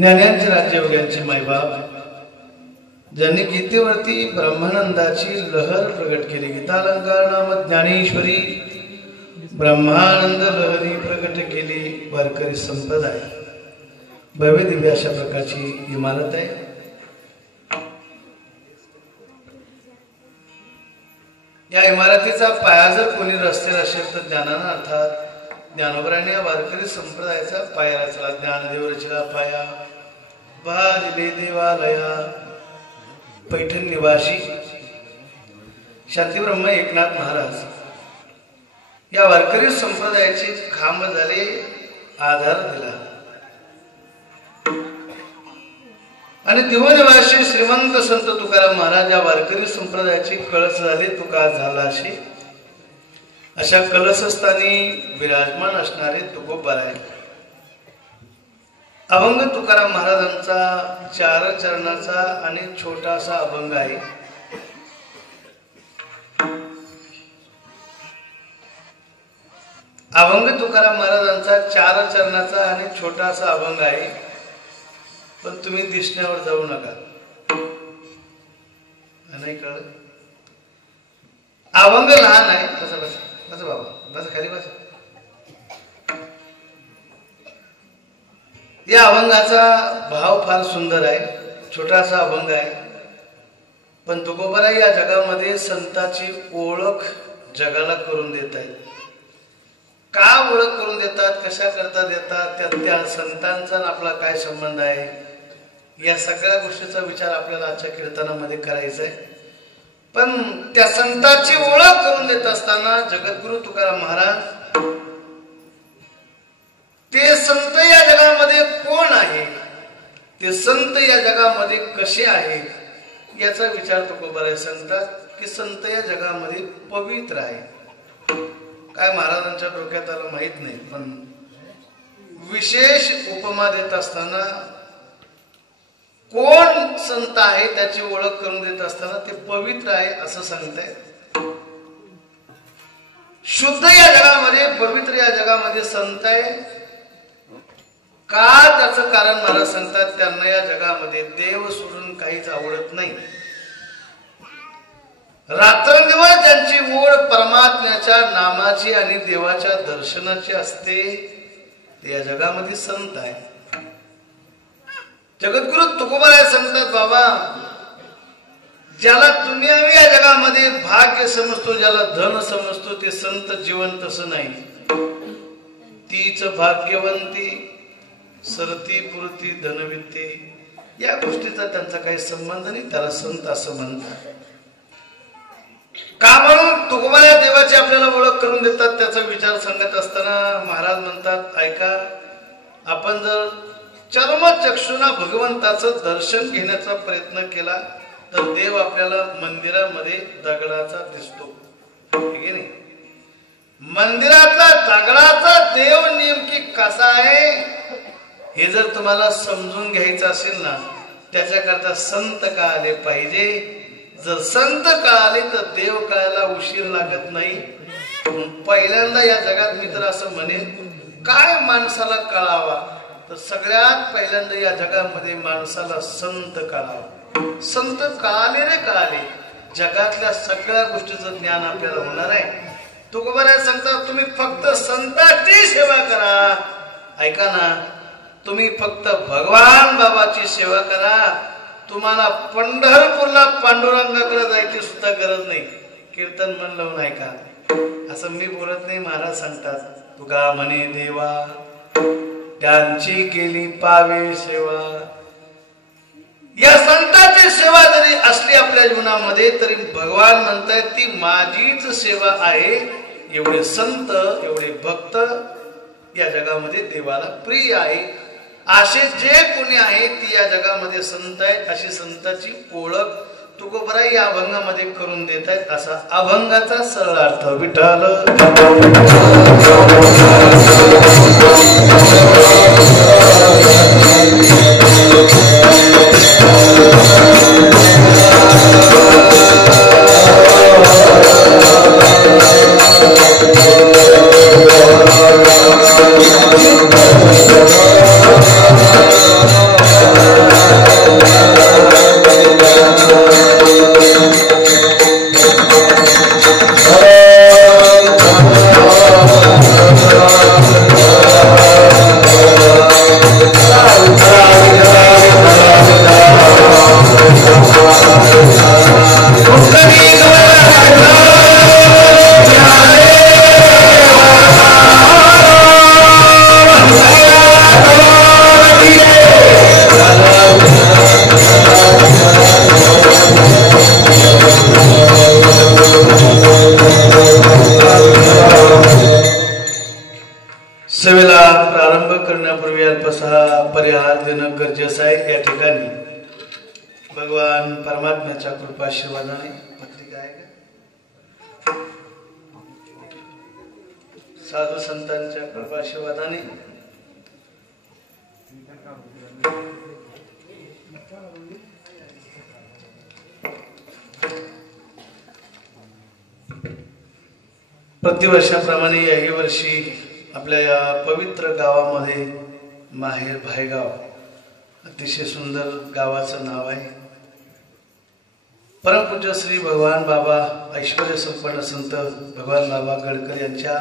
ज्ञानांचे राज्ययोग्यांचे मायबाप ज्यांनी गीतेवरती ब्रह्मानंदाची लहर प्रगट केली, गीतालंकार नाम ज्ञानेश्वरी ब्रह्मानंद लहरी प्रगट केली। वारकरी संप्रदाय भव्य दिव्य अशा प्रकारची इमारत आहे। या इमारतीचा पाया जर कोणी रचलेला असेल तर ज्ञानानं, अर्थात ज्ञानोबराने या वारकरी संप्रदायाचा पाया रचला। ज्ञानदेव रचला पाया, भाजले देवालया, पैठण निवासी शांतीब्रह्म एकनाथ महाराज या वारकरी संप्रदायाचे खांब झाले, आधार दिला। आणि दिवनिवासी श्रीमंत संत तुकाराम महाराज या वारकरी संप्रदायाचे कळस झाले, तुका झाला अशी अशा कलशस्थानी विराजमान असणारे तुकोबाराय अभंग तुकाराम महाराजांचा 4 चरणाचा आणि छोटासा अभंग आहे। अभंग तुकाराम महाराजांचा 4 चरणाचा आणि छोटासा अभंग आहे, पण तुम्ही दिसण्यावर जाऊ नका, नाही कळलं? अभंग लहान आहे, बसा बसा बसा बाबा, बसा खाली बसा। या अभंगाचा भाव फार सुंदर आहे, छोटासा अभंग आहे, पण तुकोबाराय या जगामध्ये संतांची ओळख जगाला करून देत आहे। का ओळख करून देतात, कशा करता देतात, त्या संतांचा आपला काय संबंध आहे, या सगळ्या गोष्टीचा विचार आपल्याला आजच्या कीर्तनामध्ये करायचा आहे। पण त्या संतांची ओळख करून देत असताना जगद्गुरु तुकाराम महाराज ते संत या जगामध्ये कोण आहे, ते संत या जगामध्ये कसे आहेत, याचा विचार तुकोबाराय सांगतात की संत या जगामध्ये पवित्र आहे। काय महाराजांच्या डोक्यात आलं माहित नाही, पण विशेष उपमा देत असताना कोण संत आहे त्याची ओळख करून देत असताना ते पवित्र आहे असं सांगतायत। शुद्ध या जगामध्ये, पवित्र या जगामध्ये संत आहे का, त्याचं कारण महाराज सांगतात त्यांना या जगामध्ये देव सोडून काहीच आवडत नाही। रात्रंदिवस ज्यांची ओढ परमात्म्याच्या नामाची आणि देवाच्या दर्शनाची असते ते या जगामध्ये संत आहे। जगद्गुरु तुकोबाराय सांगतात, बाबा ज्याला दुनियावी या जगामध्ये भाग्य समजतो, ज्याला धन समजतो, ते संत जीवन तसं नाही। तीच भाग्यवंती सरती पुरती धनवित्ते, या गोष्टीचा त्यांचा काही संबंध नाही, त्याला संत असं म्हणतात। का म्हणून तुकोबाराय देवाची आपल्याला ओळख करून देतात त्याचा विचार सांगत असताना महाराज म्हणतात, ऐका, आपण जर चर्मचक्षुना भगवंताचं दर्शन घेण्याचा प्रयत्न केला तर देव आपल्याला मंदिरामध्ये दगडाचा दिसतो, ठीक आहे नाही? मंदिरातला दगडाचा देव नेमकी कसा आहे हे जर तुम्हाला समजून घ्यायचं असेल ना, त्याच्याकरता संत कळाले पाहिजे। जर संत कळाले तर देव कळायला उशीर लागत नाही। पहिल्यांदा या जगात मी तर असं म्हणेन, काय माणसाला कळावा तर सगळ्यात पहिल्यांदा या जगामध्ये माणसाला संत कळावा। संत कळाले रे कळाले, जगातल्या सगळ्या गोष्टीचं ज्ञान आपल्याला होणार आहे। तुकोबाराय सांगतात, तुम्ही फक्त संतांची सेवा करा। ऐका ना, तुम्ही फक्त भगवान बाबाची सेवा करा, तुम्हाला पंढरपूरला पांडुरंगाकडे जायची सुद्धा गरज नाही। कीर्तन मन लावून ऐका, असं मी बोलत नाही, महाराज सांगतात, तुका म्हणे देवा त्यांची केली पावे सेवा। या संतांची सेवा जरी असली आपल्या जीवनामध्ये तरी भगवान म्हणतायत ती माझीच सेवा आहे। एवढे संत, एवढे भक्त या जगामध्ये देवाला प्रिय आहे। असे जे कोणी आहे ती या जगामध्ये संत आहेत, अशी संतांची ओळख तुकोबाराय या अभंगामध्ये करून देत आहेत। असा अभंगाचा सरळ अर्थ विठ्ठल Oh परिहार देणं गरजेचं आहे. या ठिकाणी भगवान परमात्म्याच्या कृपाशीर्वादाने पत्रिका आहे का, साधू संतांच्या कृपाशीर्वादाने प्रतिवर्षाप्रमाणे याही वर्षी आपल्या या पवित्र गावामध्ये माहेर भायगाव, अतिशय सुंदर गावाचं नाव आहे. परमपूज्य श्री भगवान बाबा ऐश्वर्य संपन्न संत भगवान बाबा गडकर यांच्या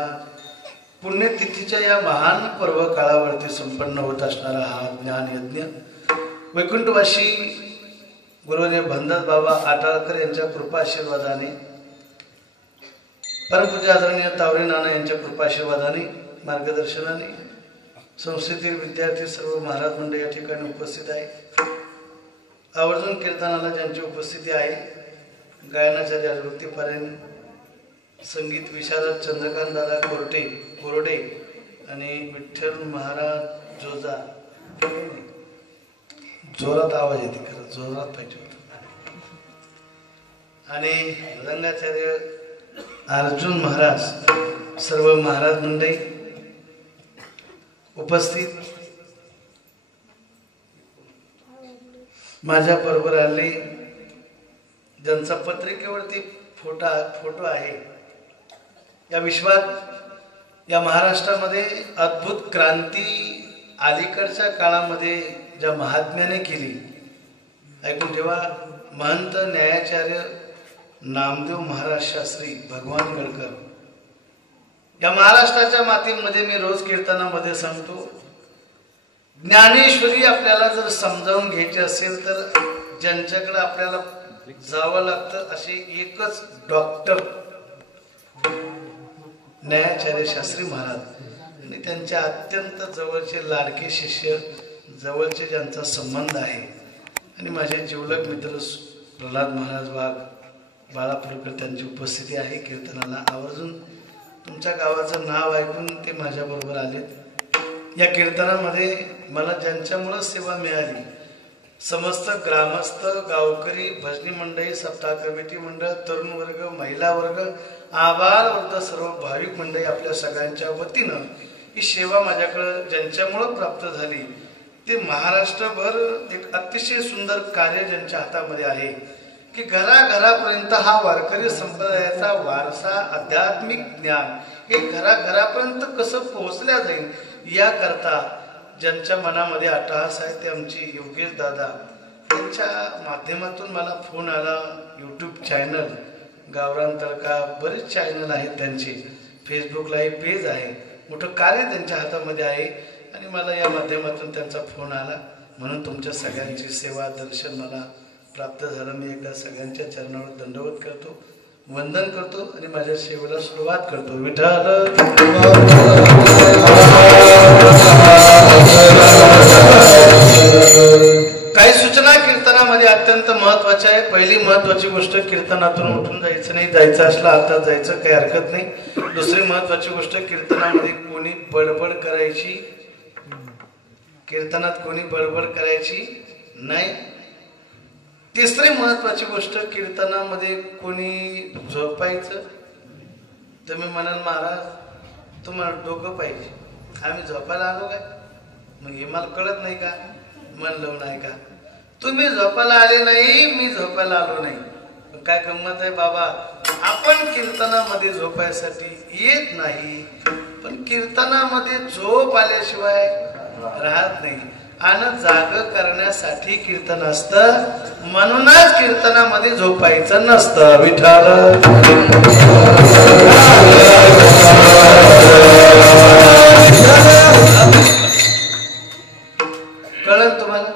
पुण्यतिथीच्या या महान पर्व काळावरती संपन्न होत असणारा हा ज्ञान यज्ञ वैकुंठवासी गुरुवर्य भंडार बाबा आटाळकर यांच्या कृपा आशीर्वादाने, परमपूज्य आदरणीय तावरे नाना यांच्या कृपा आशीर्वादाने, मार्गदर्शनाने संस्थेतील विद्यार्थी सर्व महाराज मंडळ या ठिकाणी उपस्थित आहे. आवर्जून कीर्तनाला ज्यांची उपस्थिती आहे, गायनाचार्य अजवक्ती पारायण, संगीत विशारद चंद्रकांत दादा कोरडे आणि विठ्ठल महाराज जोजा. जोरात आवाज येते, खरं जोरात पाहिजे होता. आणि रंगाचार्य अर्जुन महाराज, सर्व महाराज मंडळी उपस्थित, माझ्या बरोबर आले ज्यांचा पत्रिकेवरती फोटो आहे. या विश्वात, या महाराष्ट्रामध्ये अद्भुत क्रांती अलीकडच्या काळामध्ये ज्या महात्म्याने केली, ऐकून ठेवा. महंत न्यायाचार्य नामदेव महाराज शास्त्री भगवान गडकर. या महाराष्ट्राच्या मातीमध्ये मी रोज कीर्तनामध्ये सांगतो, ज्ञानेश्वरी आपल्याला जर समजावून घ्यायची असेल तर ज्यांच्याकडे आपल्याला जावं लागतं असे एकच डॉक्टर न्यायाचार्य शास्त्री महाराज आणि त्यांच्या अत्यंत जवळचे लाडके शिष्य, जवळचे ज्यांचा संबंध आहे. आणि माझे जिवलग मित्र प्रल्हाद महाराज वाघ बाळापूरकर त्यांची उपस्थिती आहे कीर्तनाला. आवर्जून तुमच्या गावाचं नाव ऐकून ते माझ्याबरोबर आलेत. या कीर्तनामध्ये मला ज्यांच्यामुळे सेवा मिळाली, समस्त ग्रामस्थ, गावकरी, भजनी मंडळी, सप्ताह कमिटी मंडळ, तरुण वर्ग, महिला वर्ग, आभार वर्ग, सर्व भाविक मंडळी, आपल्या सगळ्यांच्या वतीनं ही सेवा माझ्याकडे ज्यांच्यामुळं प्राप्त झाली, ते महाराष्ट्रभर एक अतिशय सुंदर कार्य ज्यांच्या हातामध्ये आहे की घराघरापर्यंत हा वारकरी संप्रदायाचा वारसा, आध्यात्मिक ज्ञान हे घराघरापर्यंत कसं पोहोचल्या जाईल याकरता ज्यांच्या मनामध्ये अट्टहास आहे ते आमची योगेश दादा. त्यांच्या माध्यमातून मला फोन आला. यूट्यूब चॅनल, गावरान तडका, बरेच चॅनल आहेत त्यांचे, फेसबुकला एक पेज आहे, मोठं कार्य त्यांच्या हातामध्ये आहे. आणि मला या माध्यमातून त्यांचा फोन आला, म्हणून तुमच्या सगळ्यांची सेवा दर्शन मला प्राप्त झालं. मी एकदा सगळ्यांच्या चरणावर दंडवत करतो, वंदन करतो आणि माझ्या सेवेला सुरुवात करतो. विठ्ठल काही सूचना कीर्तनामध्ये अत्यंत महत्वाच्या आहे. पहिली महत्वाची गोष्ट, कीर्तनातून उठून जायचं नाही, जायचं असलं आता जायचं, काही हरकत नाही. दुसरी महत्वाची गोष्ट, कीर्तनामध्ये कोणी बडबड करायची, कीर्तनात कोणी बडबड करायची नाही. तिसरी महत्वाची गोष्ट, कीर्तनामध्ये कोणी झोपायचं. तुम्ही म्हणाल महाराज तुम्हाला डोकं पाहिजे, आम्ही झोपायला आलो काय, मग हे मला कळत नाही का, म्हणलं नाही का, तुम्ही झोपायला आले नाही, मी झोपायला आलो नाही. काय गंमत आहे बाबा, आपण कीर्तनामध्ये झोपायसाठी येत नाही, पण कीर्तनामध्ये झोप आल्याशिवाय राहत नाही. आणि जाग करण्यासाठी कीर्तन असतं, म्हणूनच कीर्तनामध्ये झोपायचं नसतं. विठ्ठल कळलं तुम्हाला,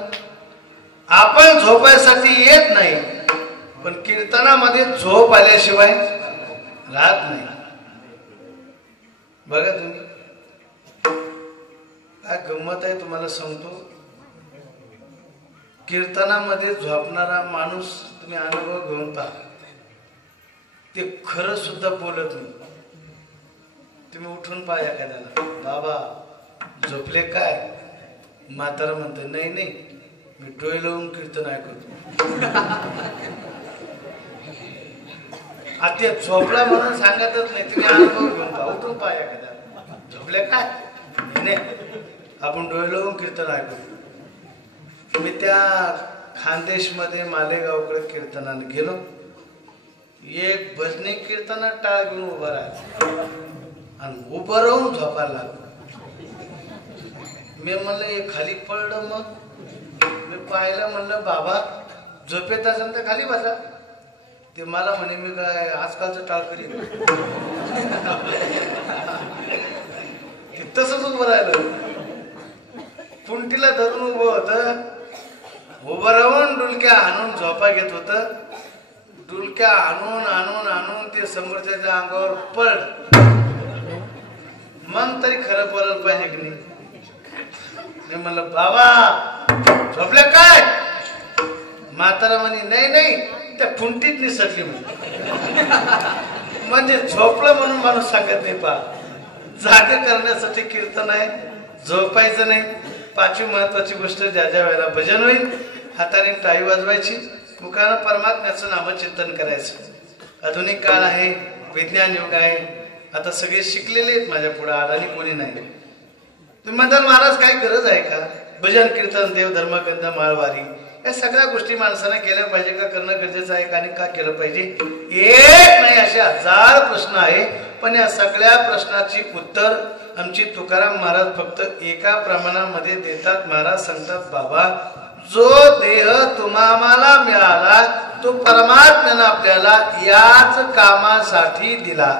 आपण झोपायसाठी येत नाही, पण कीर्तनामध्ये झोप आल्याशिवाय राहत नाही. बघा तुम्ही काय गंमत आहे, तुम्हाला सांगतो. कीर्तनामध्ये झोपणारा माणूस तुम्ही अनुभव घेऊन पहा, ते खरं सुद्धा बोलत नाही. तुम्ही उठून पहा एखाद्याला, बाबा झोपले काय, म्हातारा म्हणते नाही नाही मी डोळे लावून कीर्तन ऐकतो. आता झोपला म्हणून सांगतच नाही, तुम्ही अनुभव घेऊन पहा, उठून पहा एखादा झोपले काय नाही आपण डोळे लावून कीर्तन ऐकतो. मी त्या खानदेश मध्ये मालेगावकडे कीर्तनाने गेलो. एक भजनी कीर्तनात टाळ घेऊन उभा राहिला आणि उभं राहून झोपायला लागलो. मी म्हणलं हे खाली पडलं. मग मी पाहिलं, म्हणलं बाबा झोपेत असेल तर खाली बसा. ते मला म्हणे मी काय आजकालचं टाळ करीन. तसंच उभं राहिलं, पुंटीला धरून उभं होतं. उभं राहून डुलक्या आणून झोपा घेत होत. डुलक्या आणून आणून आणून ते समोरच्या अंगावर पड. मग तरी खरं पडलं पाहिजे की नाही. मी म्हणलं बाबा झोपले काय. म्हातारा म्हणे नाही नाही त्या फुंटीत निसटली म्हणजे झोपलं म्हणून माणूस सांगत नाही. पा जागे करण्यासाठी कीर्तन आहे, झोपायचं नाही. पाचवी महत्वाची गोष्ट, ज्या ज्या वेळेला भजन होईल हाताने टाळी वाजवायची, मुखानं परमात्म्याचं नामचिंतन करायचं. आधुनिक काळ आहे, विज्ञान युग आहे. आता सगळे शिकलेले आहेत, माझ्या पुढे अडाणी कोणी नाही. तुम्ही म्हणता महाराज काय गरज आहे का. भजन कीर्तन देव धर्म गंध माळवारी या सगळ्या गोष्टी माणसाने केल्या पाहिजे का, करणं गरजेचं आहे का, आणि का केलं पाहिजे. एक नाही असे हजार प्रश्न आहे, पण या सगळ्या प्रश्नाची उत्तर आमची तुकाराम महाराज फक्त एका प्रमाणामध्ये देतात. महाराज सांगतात बाबा जो देह तुम्हाला मिळाला तो परमात्म्यानं आपल्याला याच कामासाठी दिला.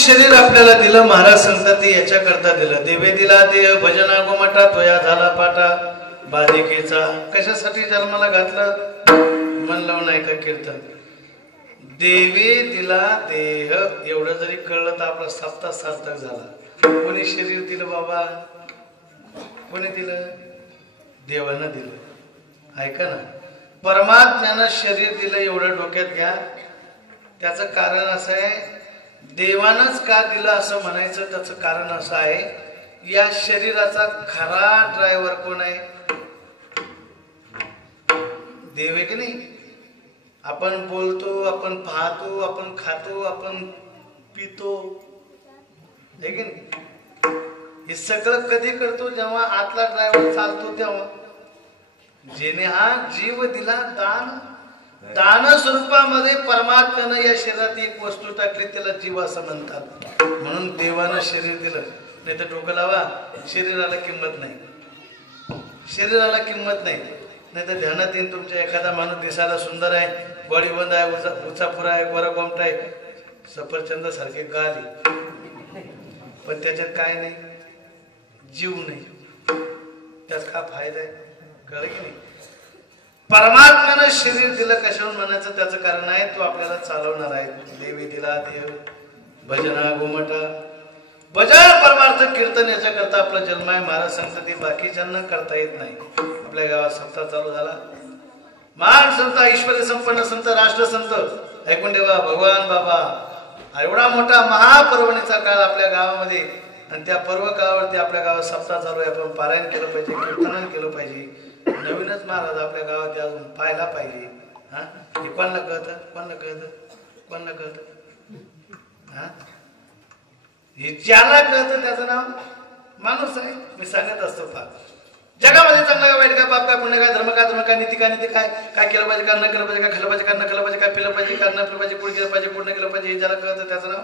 शरीर आपल्याला दिलं महाराज सांगतात ते याच्याकरता दिलं. देवे दिला देह भजना गोमटा तोया झाला पाटा बाधिकेचा. कशासाठी जन्माला घातलं म्हणलं नाही का कीर्तन. देवे दिला देह एवढं जरी कळलं तर आपला सप्ताह सार्थक झाला. कोणी शरीर दिलं बाबा, कोणी दिलं, देवानं दिलं. ऐका ना, परमात्म्यानं शरीर दिलं एवढं डोक्यात घ्या. त्याचं कारण असं आहे, देवानच का दिलं असं म्हणायचं त्याचं कारण असं आहे, या शरीराचा खरा ड्रायव्हर कोण आहे, देव आहे की नाही. आपण बोलतो, आपण पाहतो, आपण खातो, आपण पितो, आहे की नाही. हे सगळं कधी करतो जेव्हा आतला ड्रायव्हर चालतो तेव्हा. जेने हा जीव दिला दान, दान स्वरूपामध्ये परमात्म्यानं या शरीरात एक वस्तू टाकली त्याला जीव असं म्हणतात. म्हणून देवानं शरीर दिलं. नाही तर डोकं लावा, शरीराला किंमत नाही, शरीराला किंमत नाही. नाही तर ध्यानात येईल तुमच्या एखादा माणूस दिसायला सुंदर आहे, बॉडीबंद आहे, उचापुरा आहे, गोरा गोमटा आहे, सफरचंद सारखे गाली, पण त्याच्यात काय नाही, जीव नाही. त्याचा काय फायदा आहे, कळलं की नाही. परमात्म्यानं शरीर दिलं कशावरून म्हणायचं त्याचं कारण आहे, तो आपल्याला चालवणार आहे. देवी दिला देव भजना गोमटा. भजन परमार्थ कीर्तन याच्या करता आपला जन्म आहे. महाराज सांगतात ते बाकीच्यांना करता येत नाही. आपल्या गावात सप्ताह चालू झाला. महान संत, ईश्वरी संपन्न संत, राष्ट्रसंत ऐकून ठेवा, भगवान बाबा एवढा मोठा महापर्वणीचा काळ आपल्या गावामध्ये, आणि त्या पर्व काळावरती आपल्या गावात सप्ताह चालू आहे. आपण पारायण केलं पाहिजे, कीर्तन केलं पाहिजे. नवीनच महाराज आपल्या गावात अजून पाहायला पाहिजे. हा हे कोणाला कळतं, कोणाला कळतं, कोणाला कळतं? हा हे ज्याला कळतं त्याचं नाव माणूस आहे. मी सांगत असतो फार जगामध्ये चांगला का वाईट का, पाप काय पुण्य काय, धर्म काय धर्म काय, नीती काय नीती काय, काय केलं पाहिजे का न केलं पाहिजे, काय खाल्लं पाहिजे का न खाल्लं पाहिजे, काय पिलं पाहिजे का न पिलं पाहिजे, कुठे गेलं पाहिजे कुठे केलं पाहिजे, हे ज्याला कळतं त्याचं नाव.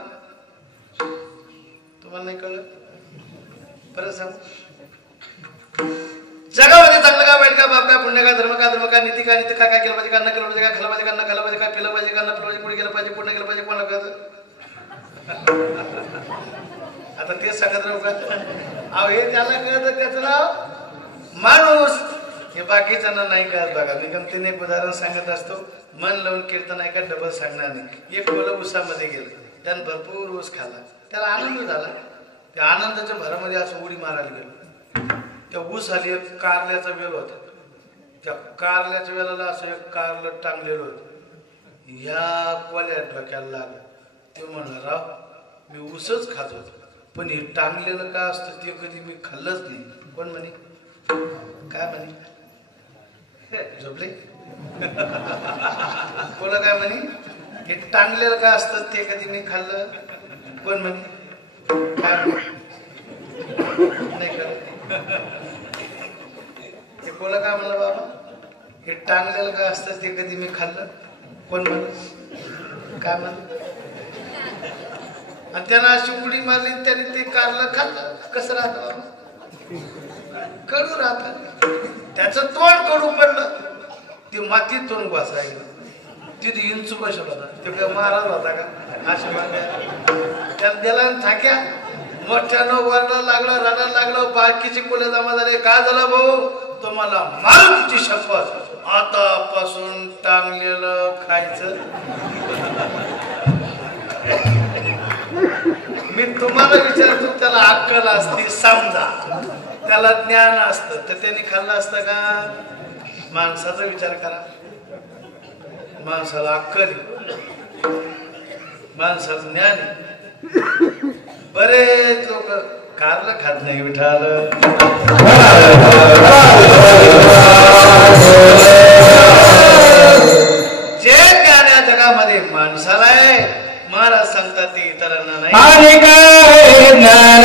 तुम्हाला नाही कळलं? परत सांग. जगामध्ये चांगलं काय वाईट का, पाप काय पुण्य काय, धर्म काय नीती काय नीती काय, काय केलं पाहिजे का न केलं पाहिजे, काय खाल्लं पाहिजे का न खाल्लं पाहिजे, काय पिलं पाहिजे का न पिलं पाहिजे, कुठे गेलं पाहिजे कुठे गेलं पाहिजे, कोणाला कळतं? आता तेच सांगत राहू का? अहो हे ज्याला कळतं त्याचं नाव माणूस. हे बाकीच्यांना नाही कळत बघा. मी गमतीने एक उदाहरण सांगत असतो. मन लावून कीर्तन ऐका, डबल सांगणार नाही. एक कोलं ऊसामध्ये गेलं, त्यानं भरपूर ऊस खाल्ला, त्याला आनंद झाला. त्या आनंदाच्या भरामध्ये असं उडी मारायला गेलो. त्या ऊस आली एक कारल्याचा वेल होता. त्या कारल्याच्या वेळेला असं एक कारलं टांगलेलं होतं. ह्या कोल्या डोक्याला लागलं. ते म्हणलं राव मी ऊसच खात होतो, पण हे टांगलेलं का असतं ते कधी मी खाल्लंच नाही. कोण म्हणे? काय म्हणे? झोपले? कोण काय म्हणे? हे टांगलेलं का असतं ते कधी मी खाल्लं? कोण म्हणे? काय म्हणे? नाही कळलं. हे कोण काय म्हणलं बाबा? हे टांगलेलं का असतं ते कधी मी खाल्लं? कोण म्हणलं? काय म्हणलं? आणि त्यानं अशी उडी मारली, त्याने ते कारलं खाल्लं. कसं राहतं? कडू राहत. त्याचं तोंड कडू पडलं. ते मातीत तोंड बसायला तिथे इंचू बसला होता. ते काय महाराज होता का? असे मागे त्याला दिला थाक्या. मोठ्यानं वरला लागला, रडायला लागलं. बाकीचे कोले जमा झाले. काय झालं भाऊ? तुम्हाला मारुतीची शपथ, आतापासून टांगलेलं खायचं. मी तुम्हाला विचारतो, त्याला अक्कल असते समजा, त्याला ज्ञान असतं तर त्यांनी खाल्लं असतं का? माणसाचा विचार करा. माणसाला अक्कल, माणसाला ज्ञान. बरेच लोक कारलं खात नाही. विठाल जे ज्ञान या जगामध्ये माणसाला आहे, महाराज सांगतात ते इतरांना नाही. आणि काय ज्ञान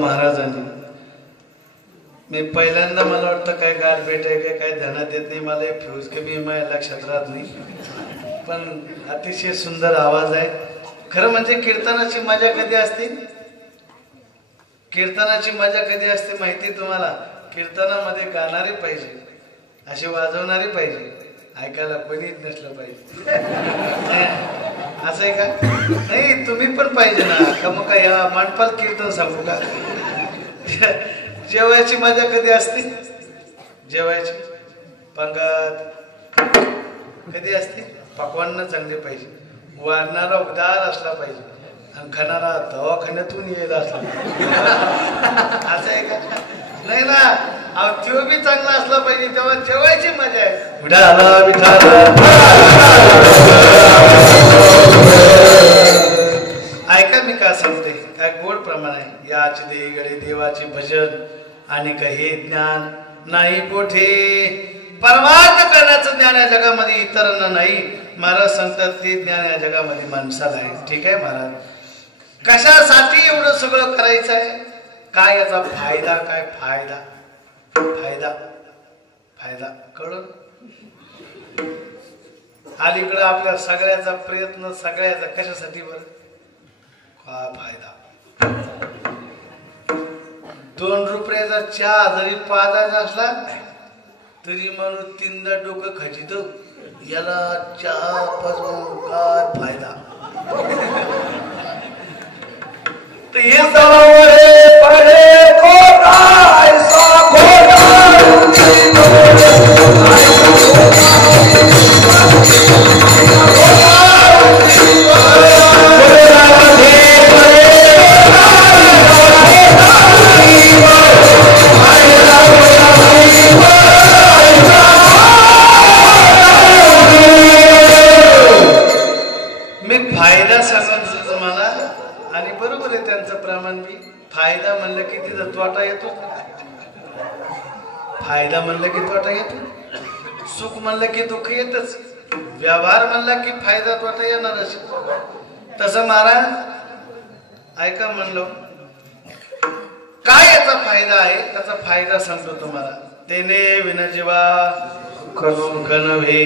महाराजांनी. मी पहिल्यांदा मला वाटतं काय गारपेट आहे काय काय ध्यानात येत नाही. मला एक फ्यूज कमी माझ्या लक्षात राहत नाही, पण अतिशय सुंदर आवाज आहे. खरं म्हणजे कीर्तनाची मजा कधी असते? कीर्तनाची मजा कधी असते माहिती तुम्हाला? कीर्तनामध्ये गाणारे पाहिजे, असे वाजवणारे पाहिजे, ऐकायला कोणीच नसलं पाहिजे. असं आहे का? नाही, तुम्ही पण पाहिजे ना. का मग काय या मांडपाल कीर्तन सांगू का? जेवायची मजा कधी असते? जेवायची पंगत कधी असते? पकवान चांगले पाहिजे, वाढणारा उदार असला पाहिजे आणि खाणारा दवाखान्यातून येईल असला. असं आहे का? नाही ना. तो बी चांगला असला पाहिजे, तेव्हा जेवायची मजा आहे. ऐका मी का सांगते, काय गोड प्रमाण आहे. याची देईकडे देवाचे भजन आणि काही ज्ञान नाही कोठे. परमार्थ करण्याचं ज्ञान या जगामध्ये इतरांना नाही. महाराज सांगतात ते ज्ञान या जगामध्ये माणसाला आहे. ठीक आहे महाराज, कशासाठी एवढं सगळं करायचं आहे? काय याचा फायदा? काय फायदा? फायदा फायदा कळलं? अलीकडे आपल्या सगळ्याचा प्रयत्न सगळ्याचा कशासाठी बरं? काय फायदा? 2 रुपयाचा चहा जरी पाजायचा असला तरी माणूस 3दा डोकं खचित, याला चहा पाजून काय फायदा? तर हे पडे खोटा ऐसा खोटा मी फायदा सांगतो तुम्हाला आणि बरोबर आहे त्यांचं प्रमाण बी. फायदा म्हणलं की तिथं तोटा येतो. फायदा म्हणलं की तोटा येतो, सुख म्हणलं की दुःख येतच, व्यवहार म्हणला की फायदा तोटा येणारच. तसं महाराज ऐका म्हणलो, काय याचा फायदा आहे त्याचा फायदा सांगतो तुम्हाला. तेने विनजीवा करून नव्हे,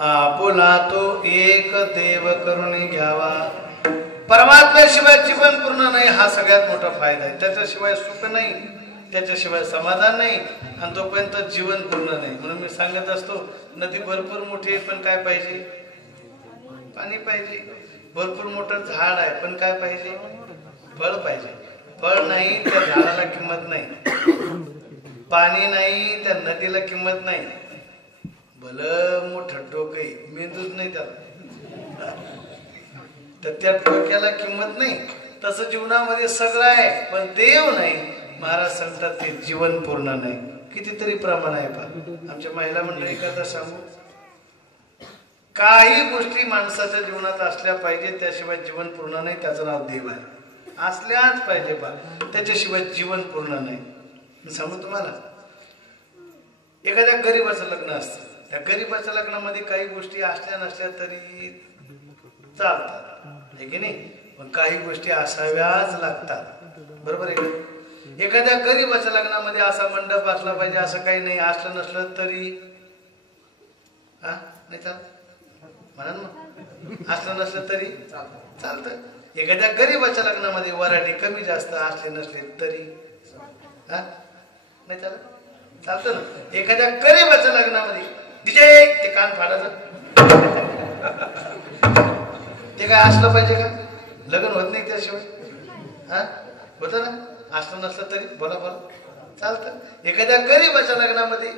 आपुला तो एक देव करून घ्यावा. परमात्म्याशिवाय जीवन पूर्ण नाही हा सगळ्यात मोठा फायदा आहे. त्याच्याशिवाय सुख नाही, त्याच्याशिवाय समाधान नाही आणि तोपर्यंत जीवन पूर्ण नाही. म्हणून मी सांगत असतो, नदी भरपूर मोठी आहे पण काय पाहिजे? पाणी पाहिजे. भरपूर मोठं झाड आहे पण काय पाहिजे? फळ पाहिजे. फळ नाही त्या झाडाला किंमत नाही, पाणी नाही त्या नदीला किंमत नाही. भलं मोठं डोकं आहे, मेंदूच नाही त्याला, तर त्या डोक्याला किंमत नाही. तसं जीवनामध्ये सगळं आहे पण देव नाही. महाराज सांगतात ते जीवन पूर्ण नाही. कितीतरी प्रमाण आहे पहा. आमच्या महिला मंडळी करता सांगू, काही गोष्टी माणसाच्या जीवनात असल्या पाहिजे, त्याशिवाय जीवन पूर्ण नाही. त्याचं नाव देव आहे. असल्याच पाहिजे पहा, त्याच्याशिवाय जीवन पूर्ण नाही. मी सांगू तुम्हाला, एखाद्या गरीबाचं लग्न असतं, त्या गरीबाच्या लग्नामध्ये काही गोष्टी असल्या नसल्या तरी चालतात, आहे की नाही? पण काही गोष्टी असाव्याच लागतात, बरोबर आहे का? एखाद्या गरीबाच्या लग्नामध्ये असा मंडप असला पाहिजे असं काही नाही. असलं नसलं तरी नाही चालत म्हणा मग. असलं नसलं तरी चालतं. एखाद्या गरीबाच्या लग्नामध्ये वराठी कमी जास्त असले नसले तरी नाही चालत, चालतं ना. एखाद्या गरीबाच्या लग्नामध्ये डीजे ते कान फाडायचं ते काय असलं पाहिजे का? लग्न होत नाही त्याशिवाय. होत ना, असलं नसलं तरी बोला बोला चालतं. एखाद्या गरीबाच्या लग्नामध्ये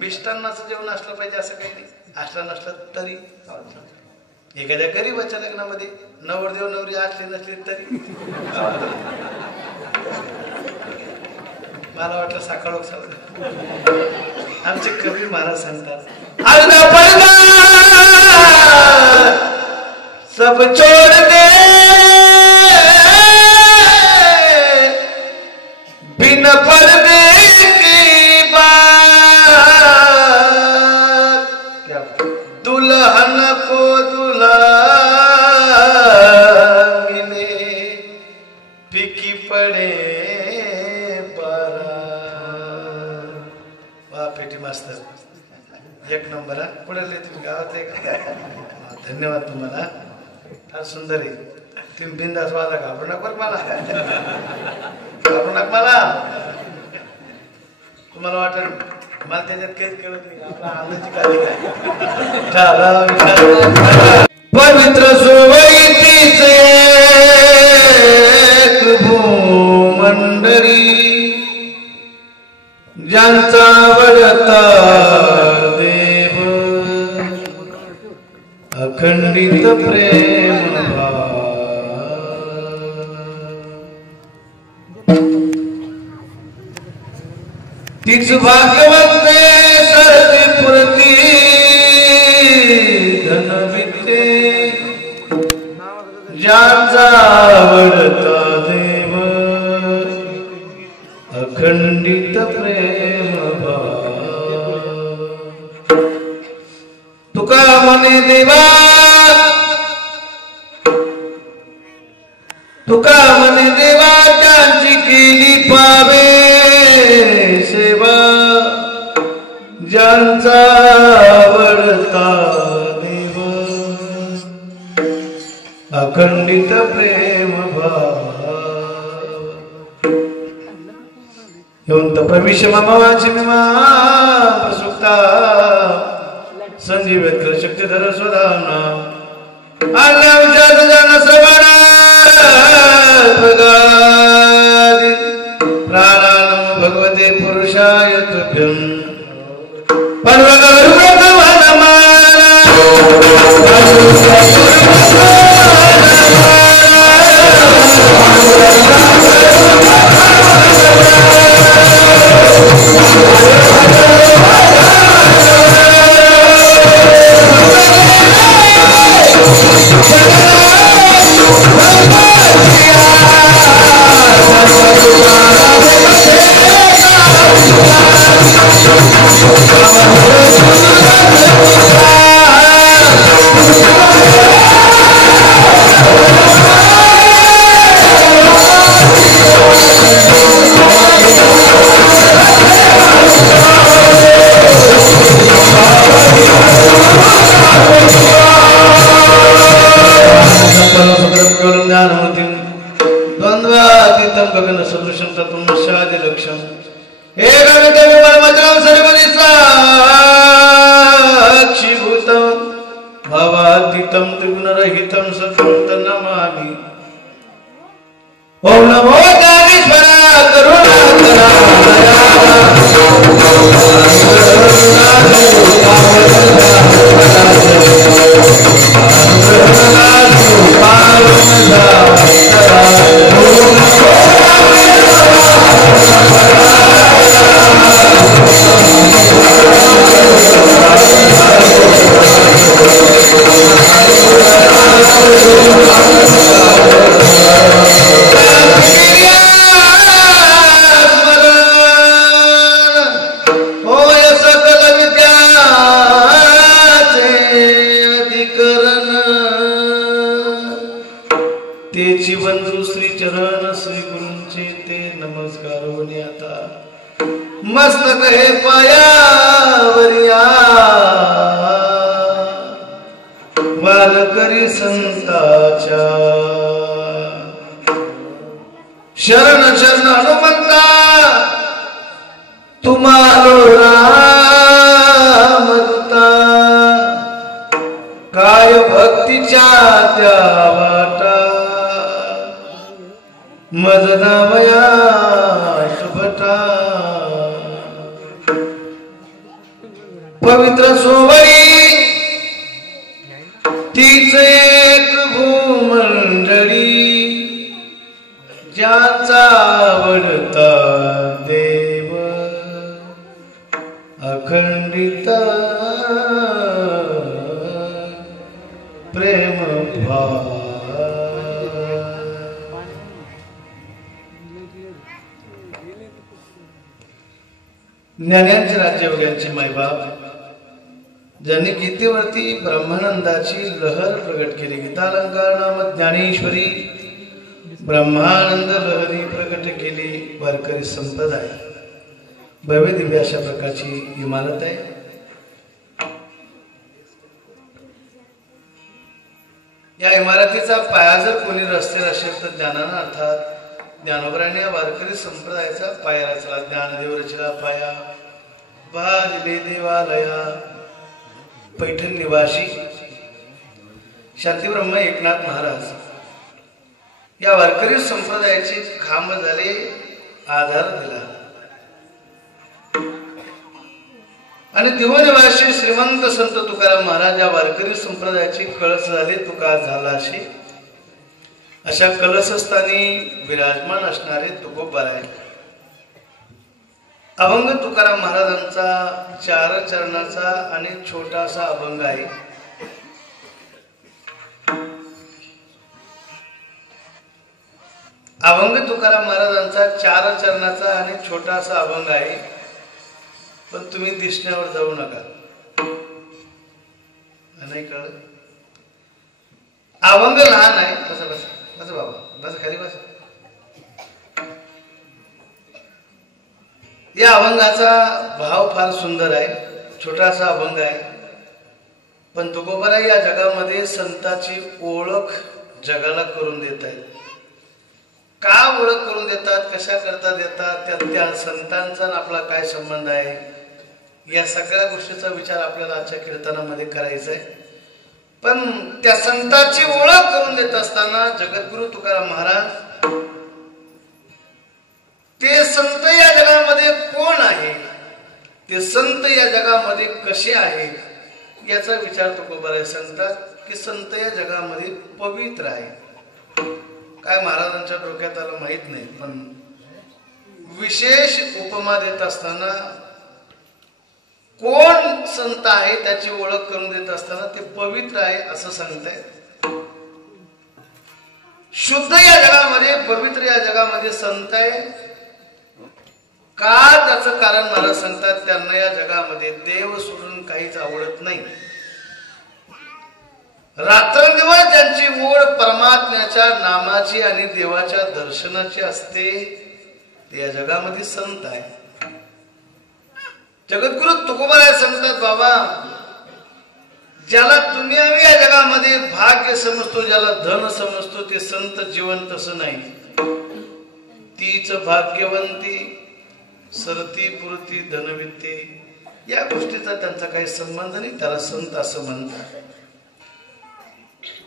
मिष्टान्नाचं जेवण असलं पाहिजे असं काही नाही. असलं नसलं तरी. एखाद्या गरीबाच्या लग्नामध्ये नवरदेव नवरी असले नसले तरी. मला वाटलं सकाळ आमचे कवी महाराज सांगतात, अर्धा पर्दा सब छोड़ दे, बिन पर्दे की बात, दुल्हन को दुल्हा मिले, फीकी पड़े बारात. वा पेटी मास्तर, एक नंबर. पुढे तुम्ही गावात आहे. धन्यवाद तुम्हाला, फार सुंदर आहे. तुम्ही बिंदास वाजा, घाबरू नका मला, घाबरू नका मला. तुम्हाला वाटत मला त्याच्यात काहीच कळत नाही, आपला आनंदाची काळजी. पवित्र सुवैतीचे भूमंडळी, ज्यांचा वडता देव, अखंडित प्रेम भाव, तीच भाग्यवंते सरती पुरती धनविते, ज्यांचा आवडता देव, अखंडित प्रेम भाव. तुका म्हणे देवा, तुका म्हणे देवा, त्यांची केली पावे सेवा, ज्यांचा आवडता अखंडित प्रेम भाव योंत प्रविश मम वाचि मिमा प्रसुप्ता संजीवेत्र शक्तिधर स्वधाम्ना आज्ञाविचार जन श्रवण प्रगादि प्राणानमो भगवते पुरुषाय तुभ्यं गगन सदृशं तत्त्वमस्यादिलक्ष्यम् एकमेकं परमजलं सर्वदि साक्षीभूतं भवातीतं त्रिगुणरहितं सत्यं तन्नमामि ओम नमो ज्ञानेश्वराय तेची बंधू श्री चरण श्री गुरूंचे ते नमस्कार होणे आता मस्तक हे पायावरिया वारकरी संताच्या शरण शरण हनुमंता तुम्हारो रामदूता काय भक्तीच्या त्या वाटा मजदावया शुभटा पवित्र सोवई तीच एक भूमंडळी ज्याचा आवडता देव अखंडित प्रेम भाव ज्ञानांचे राज्ययोग्यांचे मायबाप ज्यांनी गीतेवरती ब्रह्मानंदाची लहर प्रगट केली गीतालंकार नाम ज्ञानेश्वरी ब्रह्मानंद लहरी प्रगट केली वारकरी संप्रदाय भव्य दिव्य अशा प्रकारची इमारत आहे या इमारतीचा पाया जर कोणी रस्त्यावर असेल तर ज्ञानानं अर्थात ज्ञानोबराने वारकरी संप्रदायाचा पाया रचला ज्ञानदेव रचला पाया बाजले देवालया पैठण निवासी शांतीब्रह्म एकनाथ महाराज या वारकरी संप्रदायाचे खांब झाले आधार दिला आणि दिवनिवासी श्रीमंत संत तुकाराम महाराज या वारकरी संप्रदायाचे कळस झाले तुका झाला अशा कलशस्थानी विराजमान असणारे तुकोबार आहे अभंग तुकाराम महाराजांचा 4 चरणाचा आणि छोटासा अभंग आहे अभंग तुकाराम महाराजांचा 4 चरणाचा आणि छोटासा अभंग आहे पण तुम्ही दिसण्यावर जाऊ नका नाही कळलं अभंग लहान आहे बसा बसा बसा बाबा बसा खाली बसा या अभंगाचा भाव फार सुंदर आहे छोटासा अभंग आहे पण तुकोबाराय या जगामध्ये संताची ओळख जगाला करून देत आहेत. का ओळख करून देतात, कशा करता देतात, त्या संतांचा आपला काय संबंध आहे, या सगळ्या गोष्टीचा विचार आपल्याला आजच्या कीर्तनामध्ये करायचा आहे. पण त्या संतांची ओळख करून देत असताना जगद्गुरु तुकाराम महाराज ते संत या जगामध्ये कोण आहे, ते संत या जगामध्ये कसे आहेत, याचा विचार तुकोबाराय सांगतात की संत या जगामध्ये पवित्र आहे. काय महाराजांच्या डोक्यात आलं माहित नाही, पण विशेष उपमा देत असताना कोण संत आहे त्याची ओळख करून देत असताना ते पवित्र आहे असं सांगताय. शुद्ध या जगामध्ये, पवित्र या जगामध्ये संत आहे का, त्याचं कारण महाराज सांगतात त्यांना या जगामध्ये देव सोडून काहीच आवडत नाही. रात्रंदिवस ज्यांची ओढ परमात्म्याच्या नामाची आणि देवाच्या दर्शनाची असते ते या जगामध्ये संत आहे. जगद्गुरु तुकोबाराय सांगतात, बाबा ज्याला दुनियावी या जगामध्ये भाग्य समजतो, ज्याला धन समजतो, ते संत जीवन तसं नाही. तीच भाग्यवंती सरती पुरती धनविद्ये, या गोष्टीचा त्यांचा काही संबंध नाही, त्याला संत असं म्हणतात.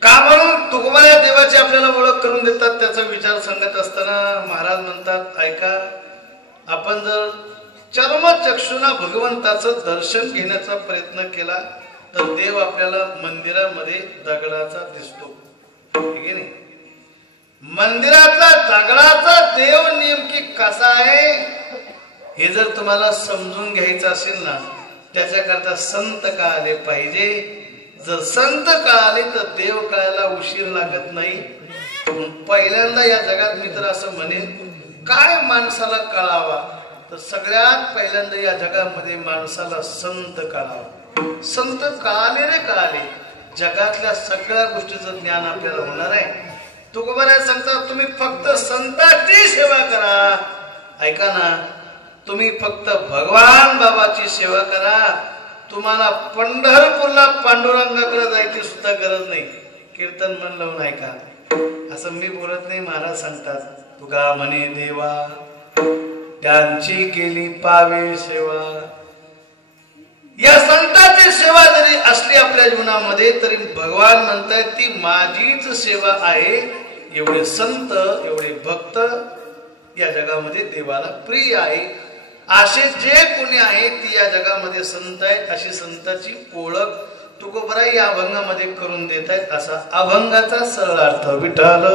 का म्हणून तुकोबाराय देवाची आपल्याला ओळख करून देतात, त्याचा विचार सांगत असताना महाराज म्हणतात, ऐका, आपण जर चर्मचक्षुना भगवंताचं दर्शन घेण्याचा प्रयत्न केला तर देव आपल्याला मंदिरामध्ये दगडाचा दिसतो, ठीक आहे नाही. मंदिरातला दगडाचा देव नेमकी कसा आहे हे जर तुम्हाला समजून घ्यायचं असेल ना, त्याच्याकरता संत कळाले पाहिजे. जर संत कळाले तर देव कळायला उशीर लागत नाही. पहिल्यांदा या जगात मी तर असं म्हणेन, काय माणसाला कळावा, तर सगळ्यात पहिल्यांदा या जगामध्ये माणसाला संत कळावा. संत कळाले रे कळाले, जगातल्या सगळ्या गोष्टीचं ज्ञान आपल्याला होणार आहे. तुकोबाराय सांगतात, तुम्ही फक्त संतांची सेवा करा. ऐका ना, तुम्ही फक्त भगवान बाबाची सेवा करा. तुम्हाला पंढरपूरला पांडुरंगाकडे जायची सुद्धा गरज नाही. कीर्तन मन लावून ऐका, असं मी बोलत नाही. महाराज सांगतात, तुगा म्हणे देवा त्यांची केली पावे सेवा. या संतांची सेवा जरी असली आपल्या जीवनामध्ये तरी भगवान म्हणतायत ती माझीच सेवा आहे. एवढे संत, एवढे भक्त या जगामध्ये देवाला प्रिय आहे. असे जे कोणी आहेत ती या जगामध्ये संत आहेत. अशी संतांची ओळख तुकोबाराय या अभंगामध्ये करून देत आहेत. असा अभंगाचा सरळ अर्थ विठ्ठल.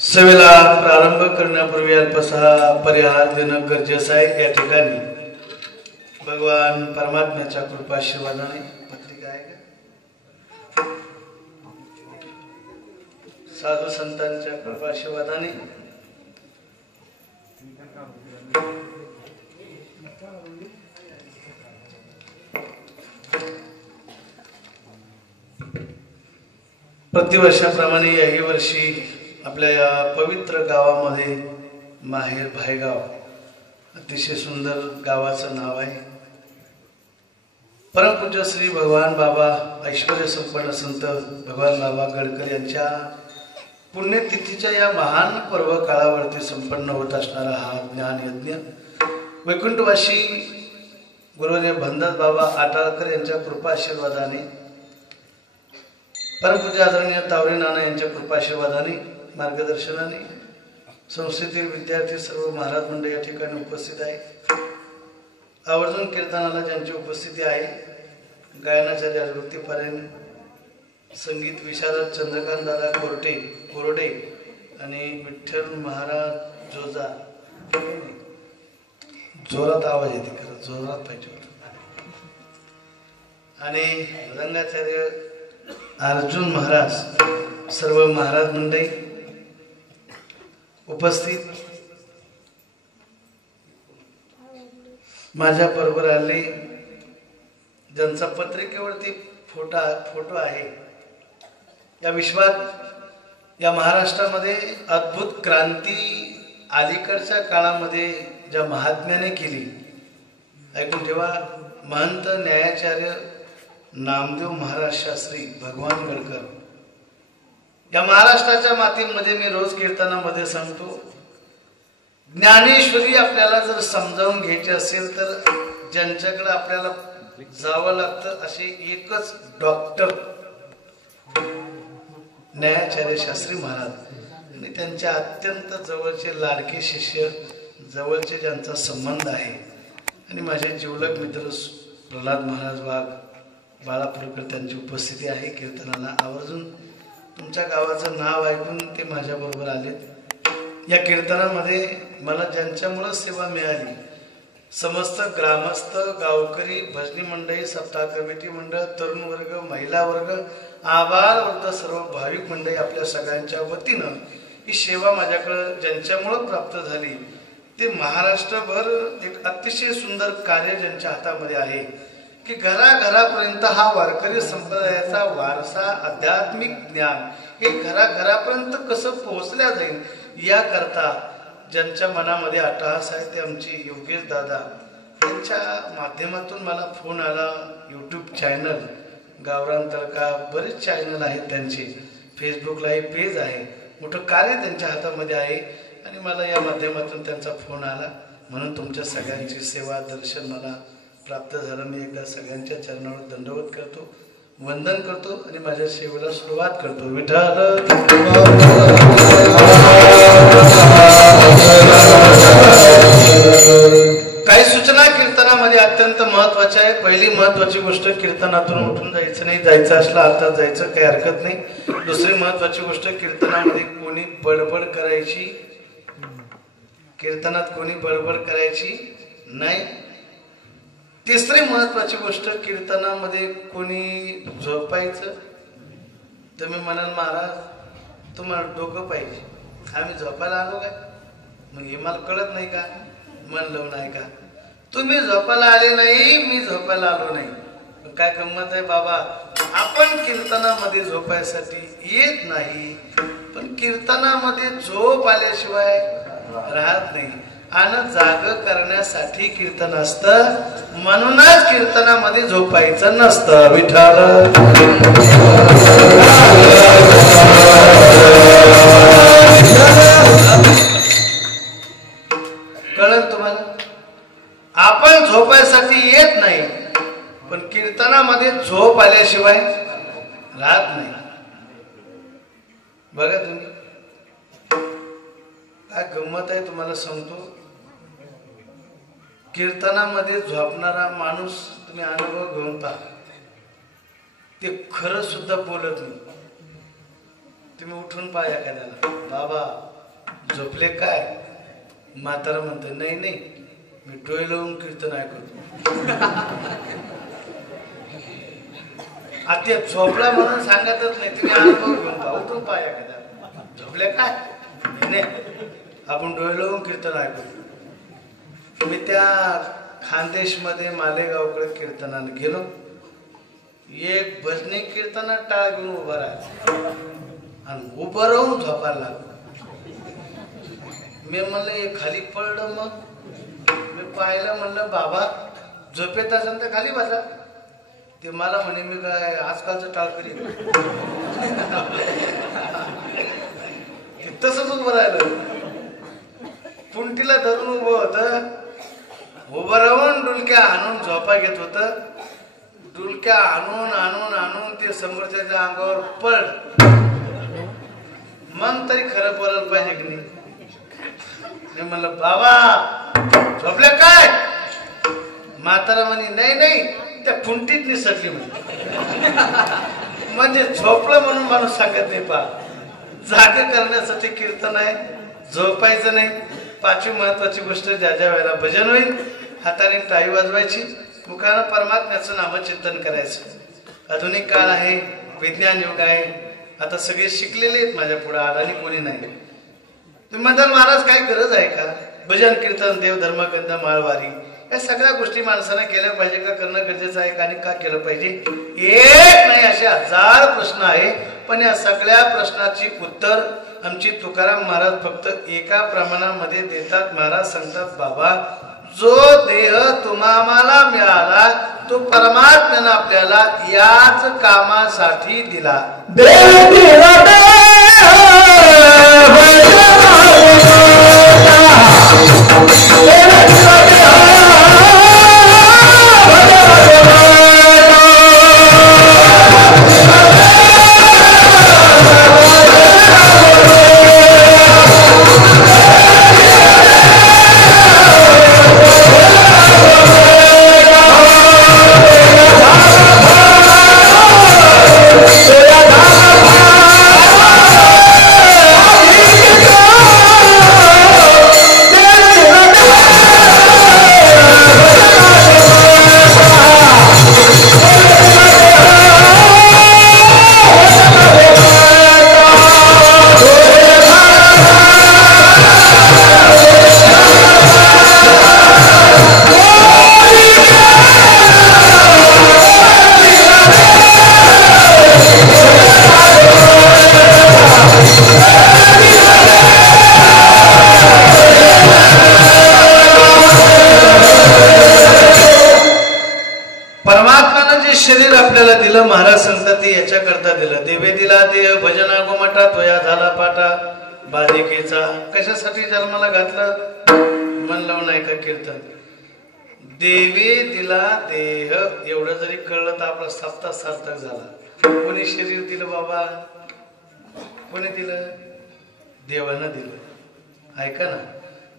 सेवेला प्रारंभ करण्यापूर्वी अल्पसा परिहार देणं गरजेचं आहे. या ठिकाणी भगवान परमात्म्याच्या कृपाशीर्वादाने पत्रिका आहे का, साधू संतांच्या कृपाशीर्वादाने प्रतिवर्षाप्रमाणे याही वर्षी आपल्या या पवित्र गावामध्ये माहेर भायगाव, अतिशय सुंदर गावाचं नाव आहे. परमपूज्य श्री भगवान बाबा ऐश्वर्य संपन्न संत भगवान बाबा गडकर यांच्या पुण्यतिथीच्या या महान पर्व काळावरती संपन्न होत असणारा हा ज्ञान यज्ञ वैकुंठवासी गुरुदेव भंडार बाबा आटाळकर यांच्या कृपाशीर्वादाने परमपूज्य आदरणीय तावरे नाना यांच्या कृपाशीर्वादाने मार्गदर्शनाने संस्थेतील विद्यार्थी सर्व महाराज मंडळ या ठिकाणी उपस्थित आहे. आवर्जून कीर्तनाला ज्यांची उपस्थिती आहे, गायनाचार्य अजवृत्ती पारेन, संगीत विशारद चंद्रकांत दादा कोरडे आणि विठ्ठल महाराज जोजा. जोरात आवाज येते, खरं जोरात पाहिजे होता. आणि मृदंगाचार्य अर्जुन महाराज, सर्व महाराज मंडळी उपस्थित, माझ्या बरोबर आले ज्यांचा पत्रिकेवरती फोटो आहे. या विश्वात, या महाराष्ट्रामध्ये अद्भुत क्रांती अलीकडच्या काळामध्ये ज्या महात्म्याने केली, ऐकून ठेवा. महंत न्यायाचार्य नामदेव महाराज शास्त्री भगवान गडकर. या महाराष्ट्राच्या मातीमध्ये मी रोज कीर्तनामध्ये सांगतो, ज्ञानेश्वरी आपल्याला जर समजावून घ्यायची असेल तर ज्यांच्याकडे आपल्याला जावं लागतं असे एकच डॉक्टर न्यायाचार्य शास्त्री महाराज आणि त्यांच्या अत्यंत जवळचे लाडके शिष्य, जवळचे ज्यांचा संबंध आहे. आणि माझे जिवलग मित्र प्रल्हाद महाराज वाघ बाळापूरकर त्यांची उपस्थिती आहे. कीर्तनाला आवर्जून तुमच्या गावाचं नाव ऐकून ते माझ्या बरोबर आलेत. या कीर्तनामध्ये मला ज्यांच्यामुळे सेवा मिळाली, समस्त ग्रामस्थ, गावकरी, भजनी मंडळी, सप्ताह कमिटी मंडळ, तरुण वर्ग, महिला वर्ग, आबाल वर्ग, सर्व भाविक मंडळी, आपल्या सगळ्यांच्या वतीनं ही सेवा माझ्याकडे ज्यांच्यामुळे प्राप्त झाली, ते महाराष्ट्रभर एक अतिशय सुंदर कार्य ज्यांच्या हातामध्ये आहे की घराघरापर्यंत हा वारकरी संप्रदायाचा वारसा, आध्यात्मिक ज्ञान हे घराघरापर्यंत कसं पोहोचल्या जाईल याकरता ज्यांच्या मनामध्ये अट्टहास आहे ते आमचे योगेश दादा. त्यांच्या माध्यमातून मला फोन आला. यूट्यूब चॅनल, गावरान तडका, बरेच चॅनल आहेत त्यांचे, फेसबुकला एक पेज आहे, मोठं कार्य त्यांच्या हातामध्ये आहे. आणि मला या माध्यमातून त्यांचा फोन आला, म्हणून तुमच्या सगळ्यांची सेवा दर्शन मला प्राप्त झालं. मी एकदा सगळ्यांच्या चरणावर दंडवत करतो, वंदन करतो आणि माझ्या सेवेला सुरुवात करतो. विठ्ठल काही सूचना कीर्तनामध्ये अत्यंत महत्वाच्या आहे. पहिली महत्वाची गोष्ट, कीर्तनातून उठून जायचं नाही, जायचं असलं आता जायचं, काही हरकत नाही. दुसरी महत्वाची गोष्ट, कीर्तनामध्ये कोणी बडबड करायची, कीर्तनात कोणी बडबड करायची नाही. तिसरी महत्वाची गोष्ट, कीर्तनामध्ये कोणी झोपायचं. तुम्ही म्हणाल महाराज तुम्हाला डोकं पाहिजे, आम्ही झोपायला आलो काय? मग हे मला कळत नाही का? मन लावून नाही का? तुम्ही झोपायला आले नाही, मी झोपायला आलो नाही. काय गंमत आहे बाबा, आपण कीर्तनामध्ये झोपायसाठी येत नाही, पण कीर्तनामध्ये झोप आल्याशिवाय राहत नाही. आणि जाग करण्यासाठी कीर्तन असतं, म्हणूनच कीर्तनामध्ये झोपायचं नसतं. विठ्ठल कळलं तुम्हाला? आपण झोपायसाठी येत नाही, पण कीर्तनामध्ये झोप आल्याशिवाय राहत नाही. बघा तुम्ही काय गंमत आहे, तुम्हाला सांगतो. कीर्तनामध्ये झोपणारा माणूस तुम्ही अनुभव घेऊन पहा, ते खरं सुद्धा बोलत नाही. तुम्ही उठून पहा एखाद्याला, बाबा झोपले काय? म्हातारा म्हणतो नाही नाही, मी डोळे लावून कीर्तन ऐकतो. आता झोपला म्हणून सांगतच नाही, तुम्ही अनुभव घेऊन पहा, उठून पहा एखाद्याला, झोपले काय? नाही, आपण डोळे लावून कीर्तन ऐकतो. मी त्या खानदेशमध्ये मालेगावकडे कीर्तनाला गेलो. एक भजनी कीर्तनात टाळ घेऊन उभा राहिला आणि उभं राहून झोपायला लागलो. मी म्हणलं हे खाली पडलं. मग मी पाहिलं, म्हणलं बाबा झोपेत असेल तर खाली बसा. ते मला म्हणे मी काय आजकालचं टाळकरी तसंच उभं राहिलं. पुंटीला धरून उभं होतं, उभं राहून डुलक्या हाणून झोपा घेत होतं. डुलक्या आणून आणून आणून ते समोरच्या अंगावर पड, मग तरी खरं बोलायला पाहिजे की नाही. मी म्हणलं बाबा झोपले काय? म्हातारा म्हणे नाही नाही त्या खुंटीत निसटली म्हणजे झोपलं म्हणून माणूस सांगत नाही. पा जागे करण्यासाठी कीर्तन आहे, झोपायचं नाही. पाचवी महत्वाची गोष्ट, ज्या ज्या वेळेला भजन होईल हाताने टाळी वाजवायची, मुखानं परमात्म्याचं नामचिंतन करायचं. आधुनिक काळ आहे, विज्ञान युग आहे, आता सगळे शिकलेले आहेत. माझ्या पुढे अडाणी कोणी नाही. तुम्ही म्हणताल महाराज काय गरज आहे का? भजन कीर्तन देव धर्म गंध माळवारी या सगळ्या गोष्टी माणसाने केल्या पाहिजे का? करणं गरजेचं आहे का? आणि का केलं पाहिजे? एक नाही असे हजार प्रश्न आहे, पण या सगळ्या प्रश्नाची उत्तर आमची तुकाराम महाराज फक्त एका प्रमाणामध्ये देतात. महाराज सांगतात बाबा जो देह तुम्हाला मिळाला तो परमात्म्यानं आपल्याला याच कामासाठी दिला. शरीर आपल्याला दिलं, महाराज सांगतात ते याच्याकरता दिलं. देवे दिला देह भजना गोमटा तोया झाला पाटा बाधिकेचा. कशासाठी जन्माला घातलं? मन लावून ऐका कीर्तन. देवे दिला देह एवढं जरी कळलं तर आपला सप्ताह सार्थक झाला. कोणी शरीर दिलं बाबा? कोणी दिलं? देवानं दिलं. ऐका ना,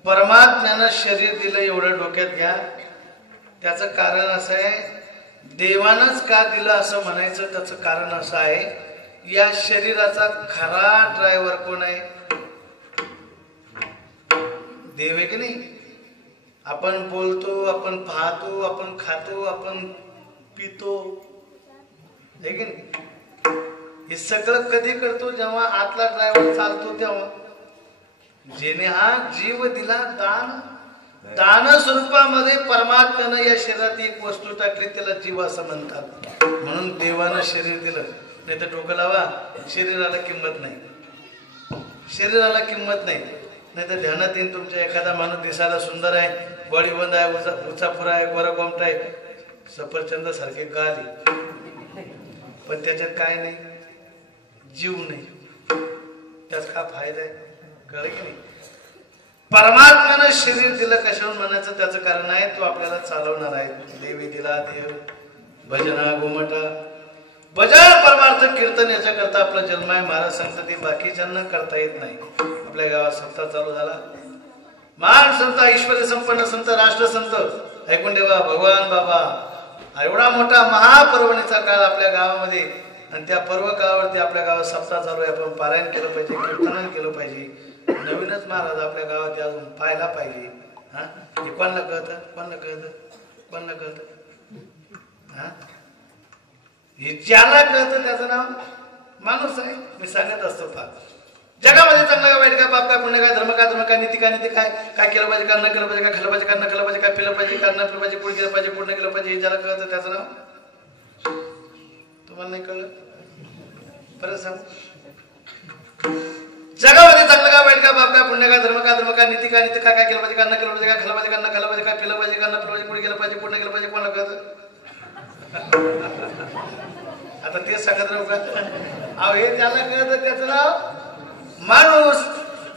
परमात्म्यानं शरीर दिलं एवढं डोक्यात घ्या. त्याचं कारण असं आहे, देवानंच का दिलं असं म्हणायचं त्याचं कारण असं आहे, या शरीराचा खरा ड्रायव्हर कोण आहे? देव आहे की नाही? आपण बोलतो, आपण पाहतो, आपण खातो, आपण पितो, आहे की नाही? हे सगळं कधी करतो? जेव्हा आतला ड्रायव्हर चालतो तेव्हा. जेणे हा जीव दिला दान, दान स्वरूपामध्ये परमात्म्यानं या शरीरात एक वस्तू टाकली, त्याला जीव असं म्हणतात. म्हणून देवानं शरीर दिलं. नाही तर डोकं लावा, शरीराला किंमत नाही. शरीराला किंमत नाही. नाही तर ध्यानात येईल तुमच्या एखादा माणूस दिसायला सुंदर आहे, बॉडीबंद आहे, उचापुरा आहे, गोरा गोमटा आहे, सफरचंद सारखे गाल, पण त्याच्यात काय नाही, जीव नाही. त्याचा काय फायदा आहे? कळलं की नाही? परमात्म्यानं शरीर दिलं कशावर म्हणायचं त्याचं कारण आहे, तो आपल्याला चालवणार आहे. देवी दिला देव भजना गोमटा. भजन परमार्थ कीर्तन याच्या करता आपला जन्म आहे. महाराज सांगतात ते बाकीच्यांना करता येत नाही. आपल्या गावात सप्ताह चालू झाला. महान संत, ऐश्वर्य संपन्न संत, राष्ट्रसंत ऐकून देवा भगवान बाबा, एवढा मोठा महापर्वणीचा काळ आपल्या गावामध्ये, आणि त्या पर्व काळावरती आपल्या गावात सप्ताह चालू आहे. आपण पारायण केलं पाहिजे, कीर्तन केलं पाहिजे. नवीनच महाराज आपल्या गावात अजून पाहायला पाहिजे. हा, हे कोणाला कळतं? कोणाला कळतं? कोणाला कळतं? हा, हे ज्याला कळतं त्याचं नाव माणूस आहे. मी सांगत असतो फार जगामध्ये चांगला का वाईट का, पाप काय पुण्य काय, धर्म काय धर्म काय, नीती काय नीती काय, काय केलं पाहिजे का न केलं पाहिजे, काय खाल्लं पाहिजे का न खाल्लं पाहिजे, काय पिलं पाहिजे का न पिलं पाहिजे, पुढे गेलं पाहिजे पुढे गेलं पाहिजे, हे ज्याला कळतं त्याचं नाव. तुम्हाला नाही कळलं? परत सांग. जगामध्ये चांगलं काय वाईट का, पाप काय पुण्य काय, धर्म काय नीती काय नीती काय, काय केलं पाहिजे का न केलं पाहिजे, काय खाल्लं पाहिजे का न खाल्लं पाहिजे, काय पिलं पाहिजे का न पिलं पाहिजे, पुढे गेलं पाहिजे पुढे गेलं पाहिजे, कोणाला कळतं? आता तेच सांगत राहू का? अहो हे ज्याला कळतं त्याचं नाव माणूस.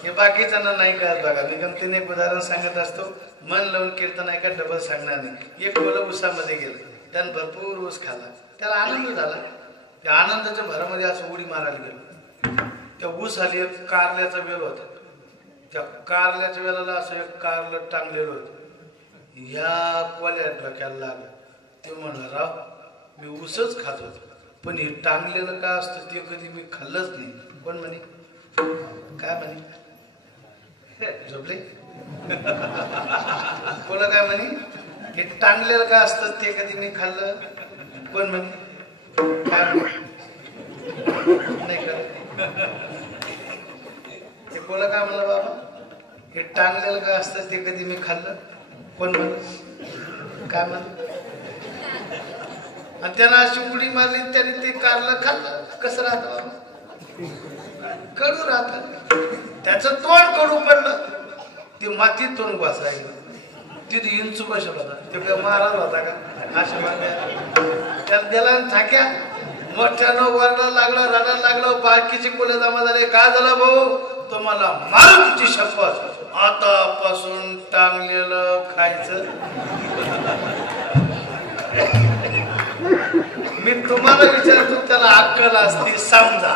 हे बाकीच्यांना नाही कळत बघा. मी गमतीने एक उदाहरण सांगत असतो. मन लावून कीर्तन ऐका, डबल सांगणार नाही. एक मुलं उसामध्ये गेलं, त्यानं भरपूर ऊस खाल्ला. त्याला आनंद झाला. त्या आनंदाच्या भरामध्ये असं उडी मारायला गेलो. त्या ऊस आली एक कारल्याचा वेल होता. त्या कारल्याच्या वेळेला असं एक कारलं टांगलेलं होतं. ह्या कोल्या डोक्याला लागलं. ते म्हणलं राव मी ऊसच खात होतो पण हे टांगलेलं का असतं ते कधी मी खाल्लंच नाही. कोण म्हणे? काय म्हणे? झोपले? कोण काय म्हणे? हे टांगलेलं का असतं ते कधी मी खाल्लं? कोण म्हणे? काय नाही का? ते कोण काय म्हणलं बाबा? हे टांगलेलं का असतं ते कधी मी खाल्लं? कोण म्हणे? काय म्हणे? आणि त्यानं अशी उडी मारली त्याने ते कारलं खाल्लं. कसं राहत बाबा? कडू राहत. त्याचं तोंड कडू पडलं. ते मातीत तोंड बसायला तिथे इंचू कशा होता? ते काय महाराज होता का? अशा मारल्या त्याला दिला थाक्या. मोठ्यानं वरडायला लागलं, रडायला लागलं. बाकीचे कोले जमा झाले. काय झालं भाऊ? तुम्हाला मारुतीची शपथ आतापासून टांगलेलं खायचं. मी तुम्हाला विचारतो त्याला अक्कल असते समजा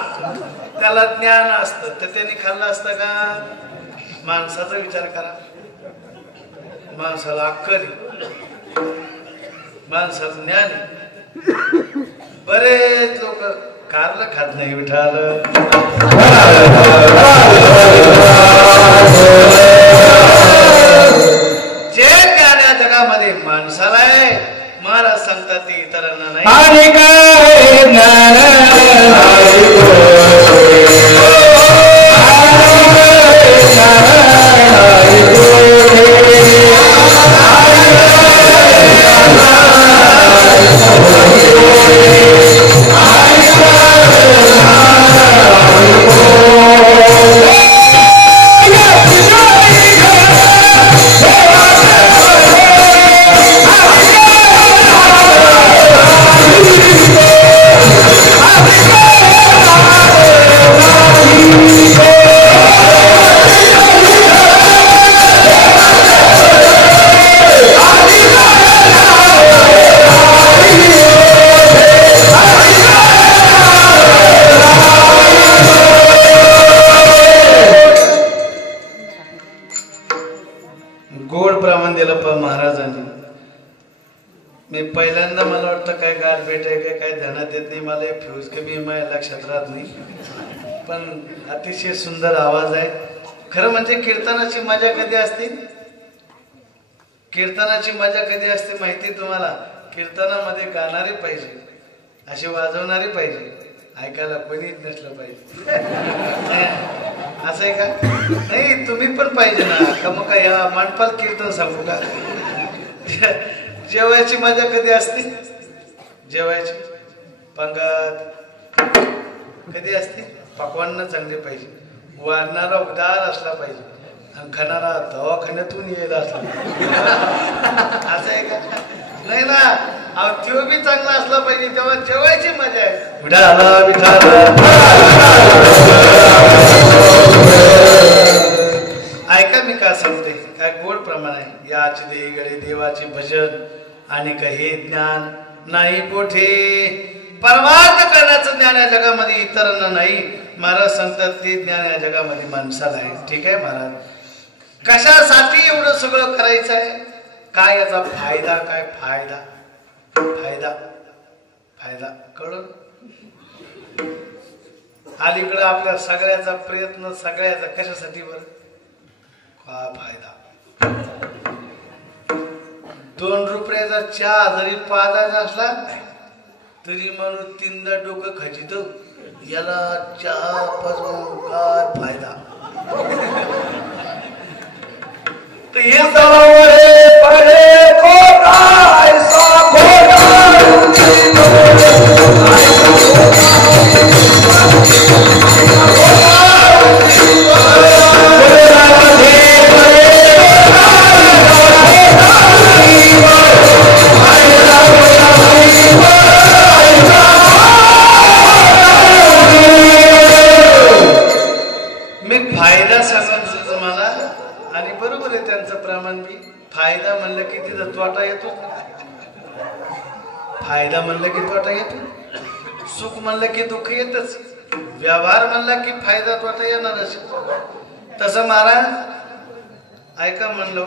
त्याला ज्ञान असतं तर त्यांनी खाल्लं असतं का? माणसाचा विचार करा. माणसाला अक्कल माणसाचं ज्ञान. बरेच लोक कारलं खात नाही. विठाल जे ज्ञान या जगामध्ये माणसाला आहे महाराज सांगतात ते इतरांना नाही. आणि काय ज्ञान महाराजांनी. मी पहिल्यांदा मला वाटतं काय गाठ भेट आहे काय ध्यानात येत नाही. मला फ्यूज कमी माझ्या लक्षात राहत नाही. पण अतिशय सुंदर आवाज आहे. खरं म्हणजे कीर्तनाची मजा कधी असते? कीर्तनाची मजा कधी असते माहिती तुम्हाला? कीर्तनामध्ये गाणारे पाहिजे, असे वाजवणारे पाहिजे, ऐकायला कोणीच नसलं पाहिजे. असं आहे का? नाही तुम्ही पण पाहिजे ना. का मग काय या मांडपाल कीर्तन सांगू का? जेवायची मजा कधी असते? जेवायची पंगत कधी असते? पकवान चांगले पाहिजे, वाढणारा उदार असला पाहिजे आणि खाणारा दवाखान्यातून येईल असला. असं आहे का? नाही ना. तो बी चांगला असला पाहिजे तेव्हा जेवायची मजा आहे. विठाला विठाला ऐका मी का सांगते काय गोड प्रमाण आहे. याची देईगडे देवाचे भजन आणि काही ज्ञान नाही कोठे. परमार्थ करण्याचं ज्ञान या जगामध्ये इतरांना नाही. महाराज सांगतात ते ज्ञान या जगामध्ये माणसाला आहे. ठीक आहे महाराज, कशासाठी एवढं सगळं करायचं आहे? काय याचा फायदा? काय फायदा? फायदा फायदा कळलं? अलीकडे आपल्या सगळ्याचा प्रयत्न सगळ्याचा कशासाठी? बरं काय फायदा? 2 रुपयाचा चहा जरी पाजायचा असला तरी माणूस 3दा डोकं खचितो. याला चहा पाजून काय फायदा? तर हे पडे फायदा सांगत तुम्हाला आणि बरोबर आहे त्यांचं प्रमाण बी. फायदा म्हणलं की तिथं तोटा येतो. फायदा म्हणलं की तोटा येतो, सुख म्हणलं की दुःख येतच, व्यवहार म्हणला की फायदा तोटा येणारच. तसं महाराज ऐका म्हणलो,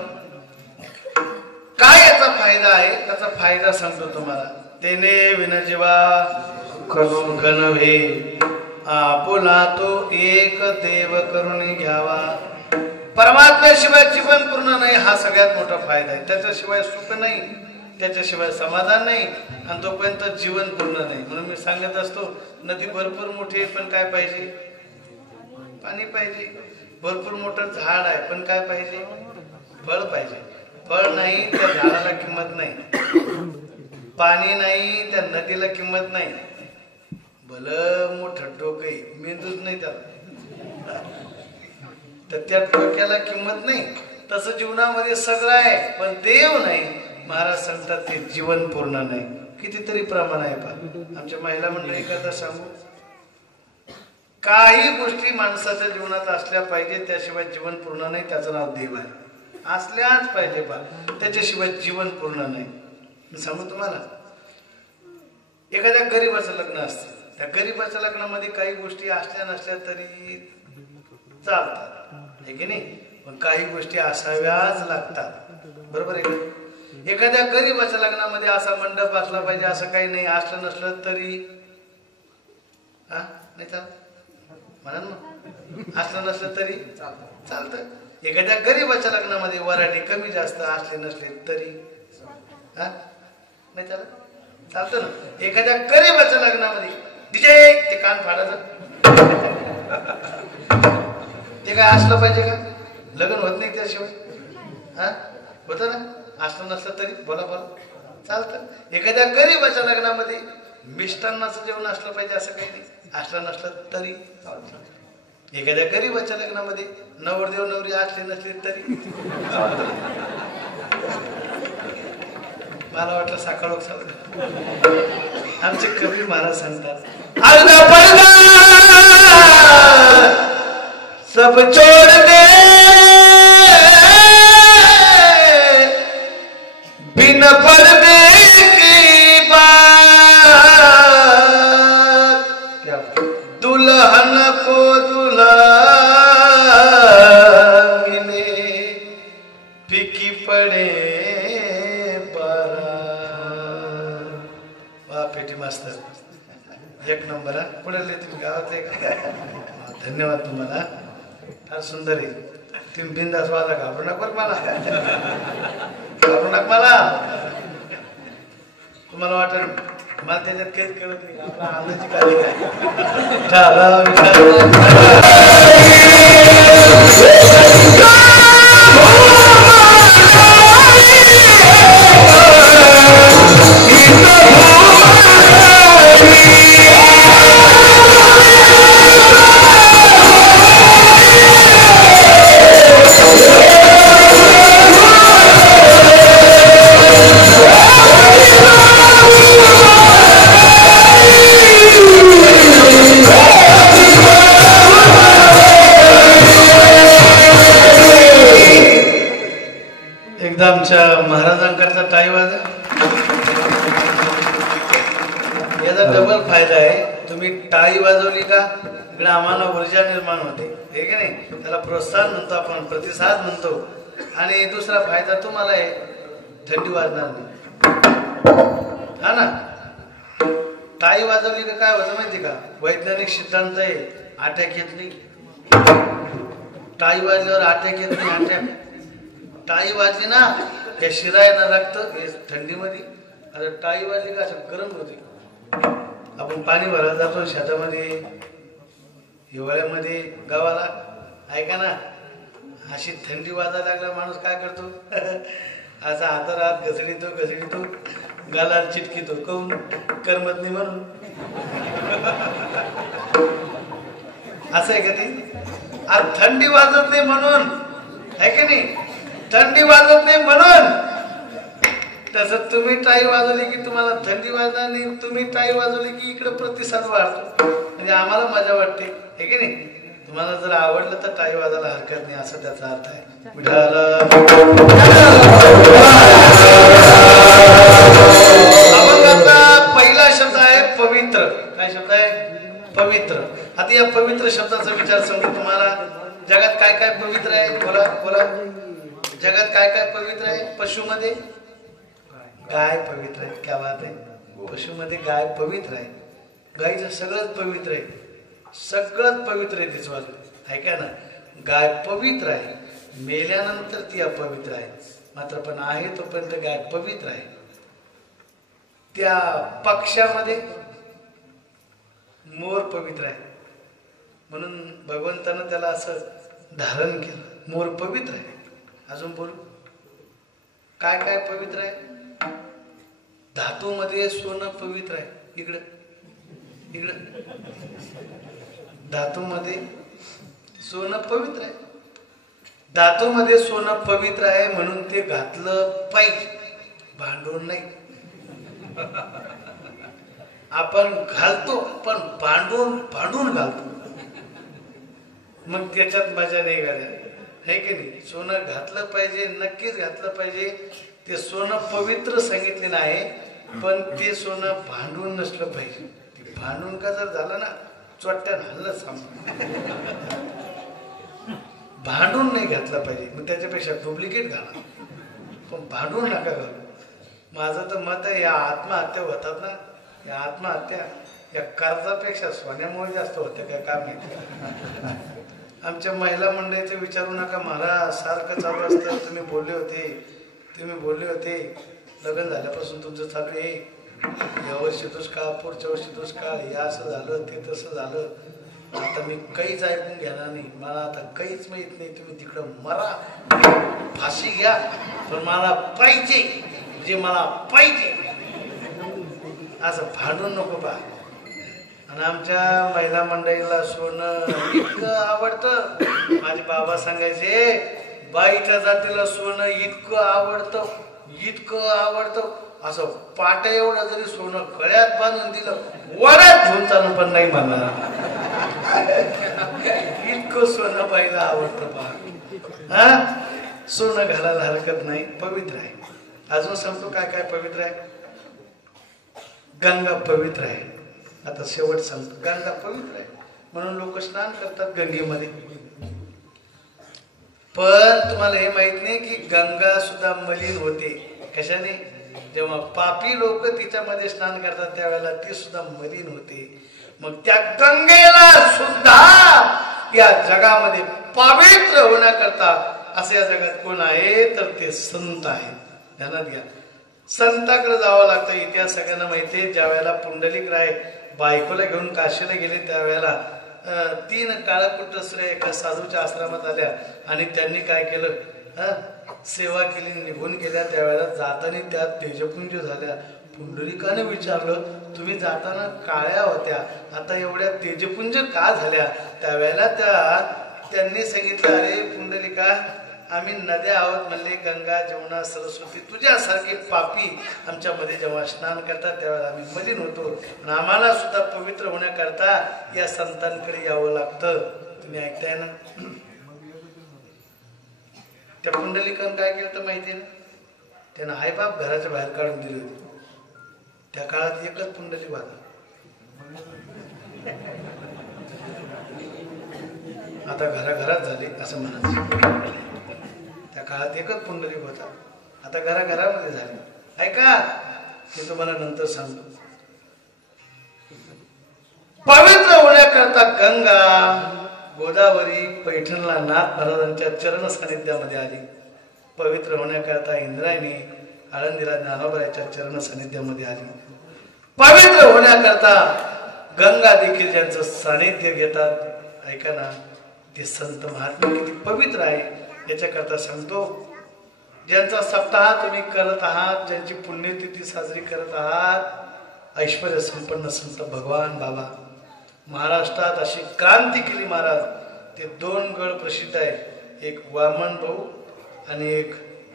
काय याचा फायदा आहे त्याचा फायदा सांगतो तुम्हाला. तेने विनजीवा करून नव्हे, आपुला तो एक देव करून घ्यावा. परमात्म्याशिवाय जीवन पूर्ण नाही हा सगळ्यात मोठा फायदा आहे. त्याच्याशिवाय सुख नाही, त्याच्याशिवाय समाधान नाही, आणि तोपर्यंत जीवन पूर्ण नाही. म्हणून मी सांगत असतो, नदी भरपूर मोठी आहे पण काय पाहिजे? पाणी पाहिजे. भरपूर मोठं झाड आहे पण काय पाहिजे? फळ पाहिजे. फळ नाही त्या झाडाला किंमत नाही, पाणी नाही त्या नदीला किंमत नाही, भलं मोठं डोकं मेंदूच नाही त्याला, तर त्या डोक्याला किंमत नाही. तसं जीवनामध्ये सगळं आहे पण देव नाही. महाराज सांगतात ते जीवन पूर्ण नाही. कितीतरी प्रमाण आहे पहा. आमच्या महिला मंडळी करता सांगू, काही गोष्टी माणसाच्या जीवनात असल्या पाहिजे, त्याशिवाय जीवन पूर्ण नाही. त्याचं नाव देव आहे. असल्याच पाहिजे पहा, त्याच्याशिवाय जीवन पूर्ण नाही. मी सांगू तुम्हाला, एखाद्या गरीबाचं लग्न असतं, त्या गरीबाच्या लग्नामध्ये काही गोष्टी असल्या नसल्या तरी चालतात, हे की नाही, पण काही गोष्टी असाव्याच लागतात. बरोबर आहे का? एखाद्या गरीबाच्या लग्नामध्ये असा मंडप असला पाहिजे असं काही नाही, असलं नसलं तरी नाही चालत म्हणा ना, असलं नसलं तरी चालतं. एखाद्या गरीबाच्या लग्नामध्ये वराठी कमी जास्त असले नसले तरी नाही चालत, चालतं ना. एखाद्या गरीबाच्या लग्नामध्ये डीजे ते कान फाडायचं ते काय असलं पाहिजे का? लग्न होत नाही त्याशिवाय, होत ना. असलं नसलं तरी बोला चालतं. एखाद्या गरीबाच्या लग्नामध्ये मिष्टान्नाचं जेवण असलं पाहिजे असं काही नाही, असलं नसलं तरी चालतं. एखाद्या गरीबाच्या लग्नामध्ये नवरदेव नवरी असले नसले तरी मला वाटलं साकाळोक चालतं. आमचे कवी महाराज सांगतात, अर्धा पर्दा सब छोड़ दे, बिन पर्दे की बात, क्या दुल्हन को दूल्हा मिले, फीकी पड़े बारात. वाह पेटी मास्तर, एक नंबर. पुढे तुम्ही गावात आहे का? धन्यवाद तुम्हाला, फार सुंदर आहे. तुम्ही बिंदास वाजा, घाबरू नका बरं मला, घाबरू नका मला. तुम्हाला वाटत मला त्याच्यात काहीच कळत नाही, आपला आनंदाची काळजी एकदा आमच्या महाराजांकरता टाळी वाजा. याचा डबल फायदा आहे. तुम्ही टाळी वाजवली का इकडे आम्हाला ऊर्जा निर्माण होते, हे की नाही. त्याला प्रोत्साहन म्हणतो आपण, प्रतिसाद म्हणतो. आणि दुसरा फायदा तुम्हाला आहे, थंडी वाजणार नाही, हा ना. टाळी वाजवली का काय होतं माहिती का? वैज्ञानिक सिद्धांत आहे, अटॅक येत नाही. टाळी वाजल्यावर अटॅक येत नाही. अटॅक टाळी वाजली ना, हे शिरायला रक्त हे थंडीमध्ये, आता टाळी वाजली का असं गरम होते. आपण पाणी भरायला जातो शेतामध्ये, हिवाळ्यामध्ये गावाला, ऐका ना, अशी थंडी वाजायला लागला माणूस काय करतो? असा हातावर हात घसडीतो, गालाला चिटकितो, काऊन? करमत नाही म्हणून. असं आहे का ते? आज थंडी वाजत नाही म्हणून, आहे का नाही? थंडी वाजत नाही म्हणून. तसं तुम्ही टाळी वाजवली की तुम्हाला थंडी वाजणार नाही, तुम्ही टाळी वाजवली की इकडे प्रतिसाद वाढतो, म्हणजे आम्हाला मजा वाटते, हे की नाही. तुम्हाला जर आवडलं तर टाळी वाजायला हरकत नाही, असं त्याचा अर्थ आहे. अभंगाचा या पवित्र शब्दाचा विचार सांगतो तुम्हाला. जगात काय काय पवित्र आहे? बोला बोला. जगात काय काय पवित्र आहे? पशुमध्ये गाय पवित्र आहे. क्या बात आहे. पशुमध्ये गाय पवित्र आहे. गायचं सगळंच पवित्र आहे. सगळंच पवित्र आहे तिचं वाजून. ऐका ना, गाय पवित्र आहे. मेल्यानंतर ती अपवित्र आहे. मात्र पण आहे तोपर्यंत गाय पवित्र आहे. त्या पक्षामध्ये मोर पवित्र आहे. म्हणून भगवंतानं त्याला असं धारण केलं. मोर पवित्र आहे. अजून बोलू काय काय पवित्र आहे? धातूमध्ये सोनं पवित्र आहे. इकडं इकडं धातूमध्ये सोनं पवित्र आहे. धातूमध्ये सोनं पवित्र आहे म्हणून ते घातलं पाहिजे, भांडून नाही. आपण घालतो पण भांडून भांडून घालतो, मग त्याच्यात मजा नाही घालायला, है की नाही? सोनं घातलं पाहिजे, नक्कीच घातलं पाहिजे. ते सोनं पवित्र सांगितलेलं आहे, पण ते सोनं भांडून नसलं पाहिजे. भांडून का जर झालं ना, चोट्ट्यानं हल्लं सांग. भांडून नाही घातलं पाहिजे. मग त्याच्यापेक्षा डुप्लिकेट घाला, पण भांडून नका घालू. माझं तर मत आहे, या आत्महत्या होतात ना, या आत्महत्या या कर्जापेक्षा सोन्यामुळे जास्त होत्या काय काम नाही. आमच्या महिला मंडळीचं विचारू नका. मला सारखं चालू असतं. तुम्ही बोलले होते लग्न झाल्यापासून तुमचं चालू आहे, या वर्षी दुष्काळ, पुढच्या वर्षी दुष्काळ, हे असं झालं, ते तसं झालं. आता मी काहीच ऐकून घेणार नाही. मला आता काहीच माहित नाही. तुम्ही तिकडं मरा, फाशी घ्या, पण मला पाहिजे जे मला पाहिजे. असं भांडून नको बा. आणि आमच्या महिला मंडळीला सोनं इतकं आवडतं. माझे बाबा सांगायचे, बाईच्या जातीला सोनं इतकं आवडतं, इतकं आवडतं, असं पाट्या एवढं जरी सोनं गळ्यात बांधून दिलं, वरात घेऊन चालू पण नाही म्हणणार. इतकं सोनं बाईला आवडतं बा. हा, सोनं घालायला हरकत नाही, पवित्र आहे. अजून सांगतो काय काय पवित्र आहे. गंगा पवित्र आहे. आता शेवट सांगतो. गंगा पवित्र आहे म्हणून लोक स्नान करतात गंगेमध्ये. पण तुम्हाला हे माहित नाही की गंगा सुद्धा मलिन होते. कशाने? जेव्हा पापी लोक तिच्यामध्ये स्नान करतात त्यावेळेला ती सुद्धा मलिन होते. मग त्या गंगेला सुद्धा या जगामध्ये पवित्र होण्याकरता असं या जगात कोण आहे तर ते संत आहेत. ध्यानात घ्या. संताकडे जावं लागतं. इतिहास सगळ्यांना माहिती आहे. ज्या वेळेला पुंडलिक राय बायकोला घेऊन काशीला गेले त्यावेळेला 3 काळकुट स्त्रिया एका साधूच्या आश्रमात आल्या आणि त्यांनी काय केलं, सेवा केली, निघून गेल्या. त्यावेळेला जाताना त्यात तेजपुंज झाल्या. पुंडलिकाने विचारलं, तुम्ही जाताना काळ्या होत्या, आता एवढ्या तेजपुंज का झाल्या? त्यावेळेला त्यांनी सांगितलं, अरे पुंडलिका, आम्ही नद्या आहोत म्हणले, गंगा, जमुना, सरस्वती, तुझ्यासारखे पापी आमच्यामध्ये जेव्हा स्नान करतात त्यावेळेला आम्ही मलिन होतो. आणि आम्हाला सुद्धा पवित्र होण्याकरता या संतांकडे यावं लागतं. तुम्ही ऐकताय ना? त्या पुंडलिकानं काय केलं तर माहिती ना, त्यानं आईबाप घराच्या बाहेर काढून दिले होते. त्या काळात एकच पुंडलिक होता. आता घराघरात झाले असं म्हणायचं. त्या काळात एकच पुंडलिक होता, आता घराघरामध्ये झाले. ऐका, मी तुम्हाला नंतर सांगतो. पवित्र होण्याकरता गंगा, गोदावरी, पैठणला नाथ महाराजांच्या चरण सानिध्यामध्ये आली. पवित्र होण्याकरता इंद्रायणी, आळंदीला ज्ञानोबाच्या चरण सानिध्यामध्ये आली. पवित्र होण्याकरता गंगा देखील ज्यांचं सानिध्य घेतात, ऐका ना, ते संत महात्मा किती पवित्र आहे याच्याकरता सांगतो. ज्यांचा सप्ताह तुम्ही करत आहात, ज्यांची पुण्यतिथी साजरी करत आहात, ऐश्वर्य संपन्न संत भगवान बाबा. महाराष्ट्रात अशी क्रांती केली महाराज. ते 2 गड प्रसिद्ध आहेत, एक वामन भाऊ आणि एक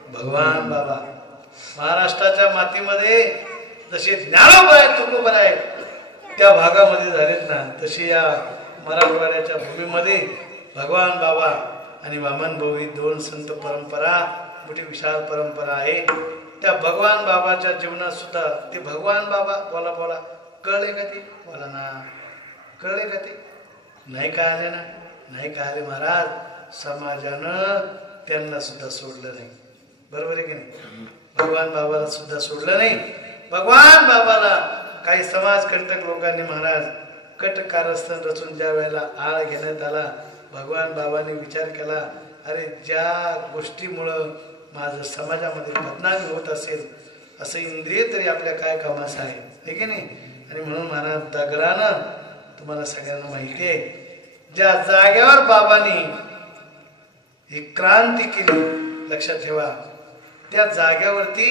भगवान बाबा. महाराष्ट्राच्या मातीमध्ये जसे ज्ञानोबा आहेत, तुकोबा आहेत, त्या भागामध्ये झालेत ना, तशी या मराठवाड्याच्या भूमीमध्ये भगवान बाबा आणि वामन भाऊ ही 2 संत परंपरा, मोठी विशाल परंपरा आहे. त्या भगवान बाबाच्या जीवनात सुद्धा ते भगवान बाबा, बोला बोला, कळले का ते? बोला ना, कळले का ते? नाही का आले ना, नाही का आले महाराज, समाजानं त्यांना सुद्धा सोडलं नाही. बरोबर आहे की नाही? भगवान बाबाला सुद्धा सोडलं नाही. भगवान बाबाला काही समाज कंटक लोकांनी महाराज कट कारस्थान रचून ज्या वेळेला आळ घेण्यात आला, भगवान बाबांनी विचार केला, अरे ज्या गोष्टीमुळं माझं समाजामध्ये बदनामी होत असेल असं इंद्रिय तरी आपल्या काय कामाचं आहे, हे की नाही? आणि म्हणून महाराज दगडानं, तुम्हाला सगळ्यांना माहिती आहे, ज्या जागेवर बाबांनी ही क्रांती केली, लक्षात ठेवा, त्या जाग्यावरती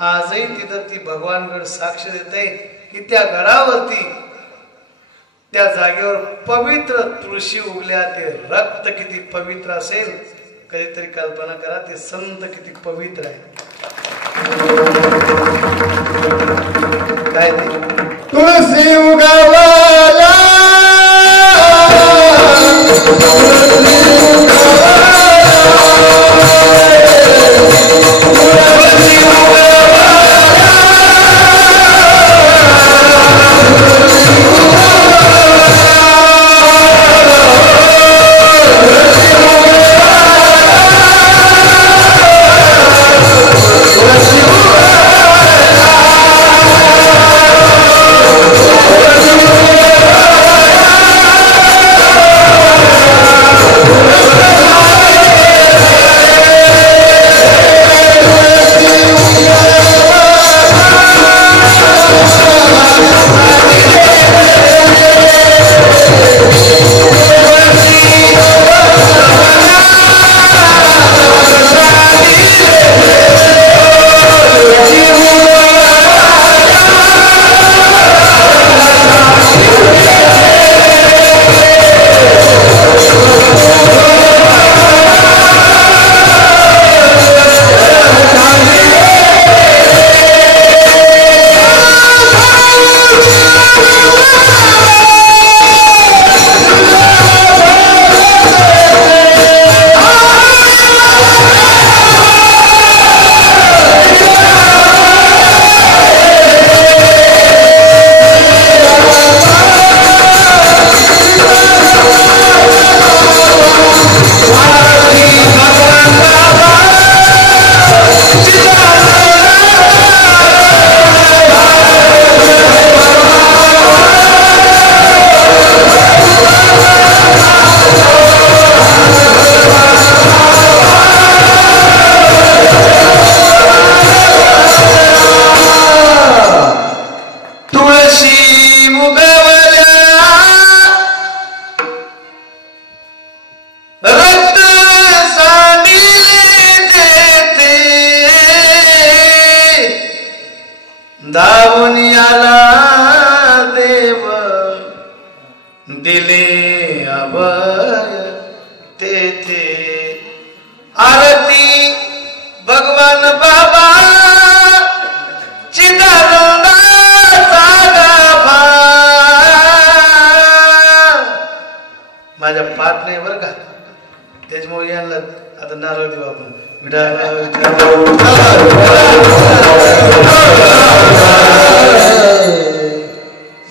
आजही तिथं ती भगवानगड साक्ष देते की त्या गडावरती, त्या जागेवर पवित्र तुळशी उगल्या. ते रक्त किती पवित्र असेल, कधीतरी कल्पना करा, ते संत किती पवित्र आहे. काय ते तुळशी उगवाला,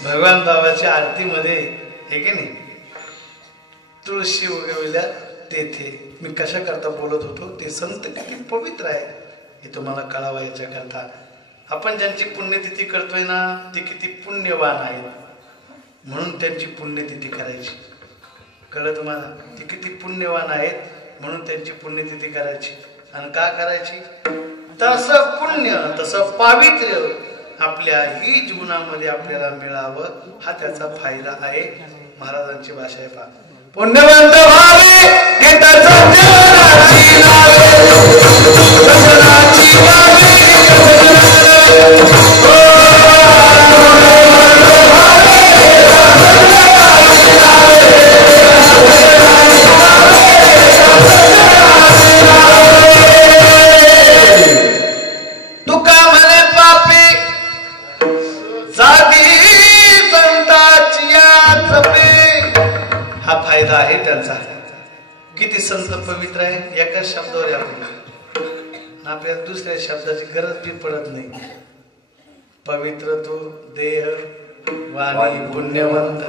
भगवान बाबाच्या आरतीमध्ये हे की नाही, तुळशी उगवल्या तेथे. मी कशा करता बोलत होतो, ते संत किती पवित्र आहे हे तुम्हाला कळावायच्या करता. आपण ज्यांची पुण्यतिथी करतोय ना, ते किती पुण्यवान आहेत, म्हणून त्यांची पुण्यतिथी करायची. कळलं तुम्हाला? ते किती पुण्यवान आहेत म्हणून त्यांची पुण्यतिथी करायची. आणि का करायची? तसं पुण्य, तसं पावित्र्य आपल्याही जीवनामध्ये आपल्याला मिळावं, हा त्याचा फायदा आहे. महाराजांची भाषा आहे पहा, पुण्यवंत भावे आहे त्यांचा. किती संत पवित्र आहे, एकाच शब्दावर आपण आपल्याला दुसऱ्या शब्दाची गरज बी पडत नाही. पवित्र तो देह वाणी पुण्यवंत,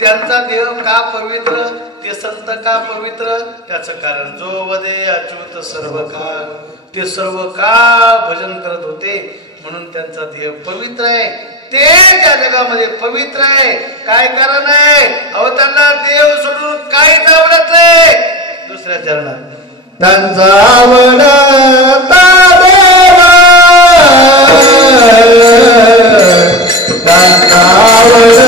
त्यांचा देह का पवित्र, ते संत का पवित्र, त्याचं कारण जो वदे अच्युत सर्व काळ, ते सर्व काळ भजन करत होते म्हणून त्यांचा देह पवित्र आहे. ते त्या जगामध्ये पवित्र आहे. काय कारण आहे? अहो त्यांना देव सोडून काहीच आवडत नाही. दुसऱ्या चरणात त्यांचा आवडता देवा, त्यांचा आवडता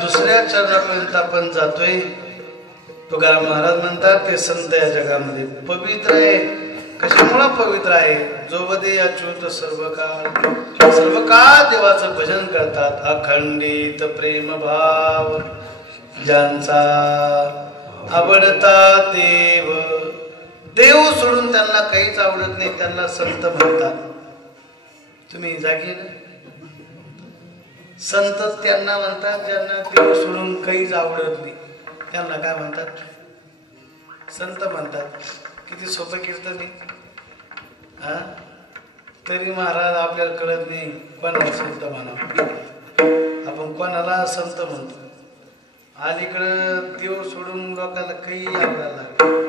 दुसऱ्या चरणापर्यंत आपण जातोय. तुकाराम महाराज म्हणतात ते संत या जगामध्ये पवित्र आहे. कशामुळे पवित्र आहे? जो वदे अच्युत सर्व काळ देवाचं भजन करतात. अखंडित प्रेम भाव ज्यांचा आवडता देव, देव सोडून त्यांना काहीच आवडत नाही, त्यांना संत म्हणतात. तुम्ही जागी ना, संत त्यांना म्हणतात ज्यांना देव सोडून काहीच आवडत नाही, त्यांना काय म्हणतात? संत म्हणतात. किती सोपं कीर्तन आहे हा. तरी महाराज आपल्याला कळत नाही कोणाला संत म्हणा. आपण कोणाला संत म्हणतो. अलीकडं देव सोडून लोकांना काही आवडायला लागलं,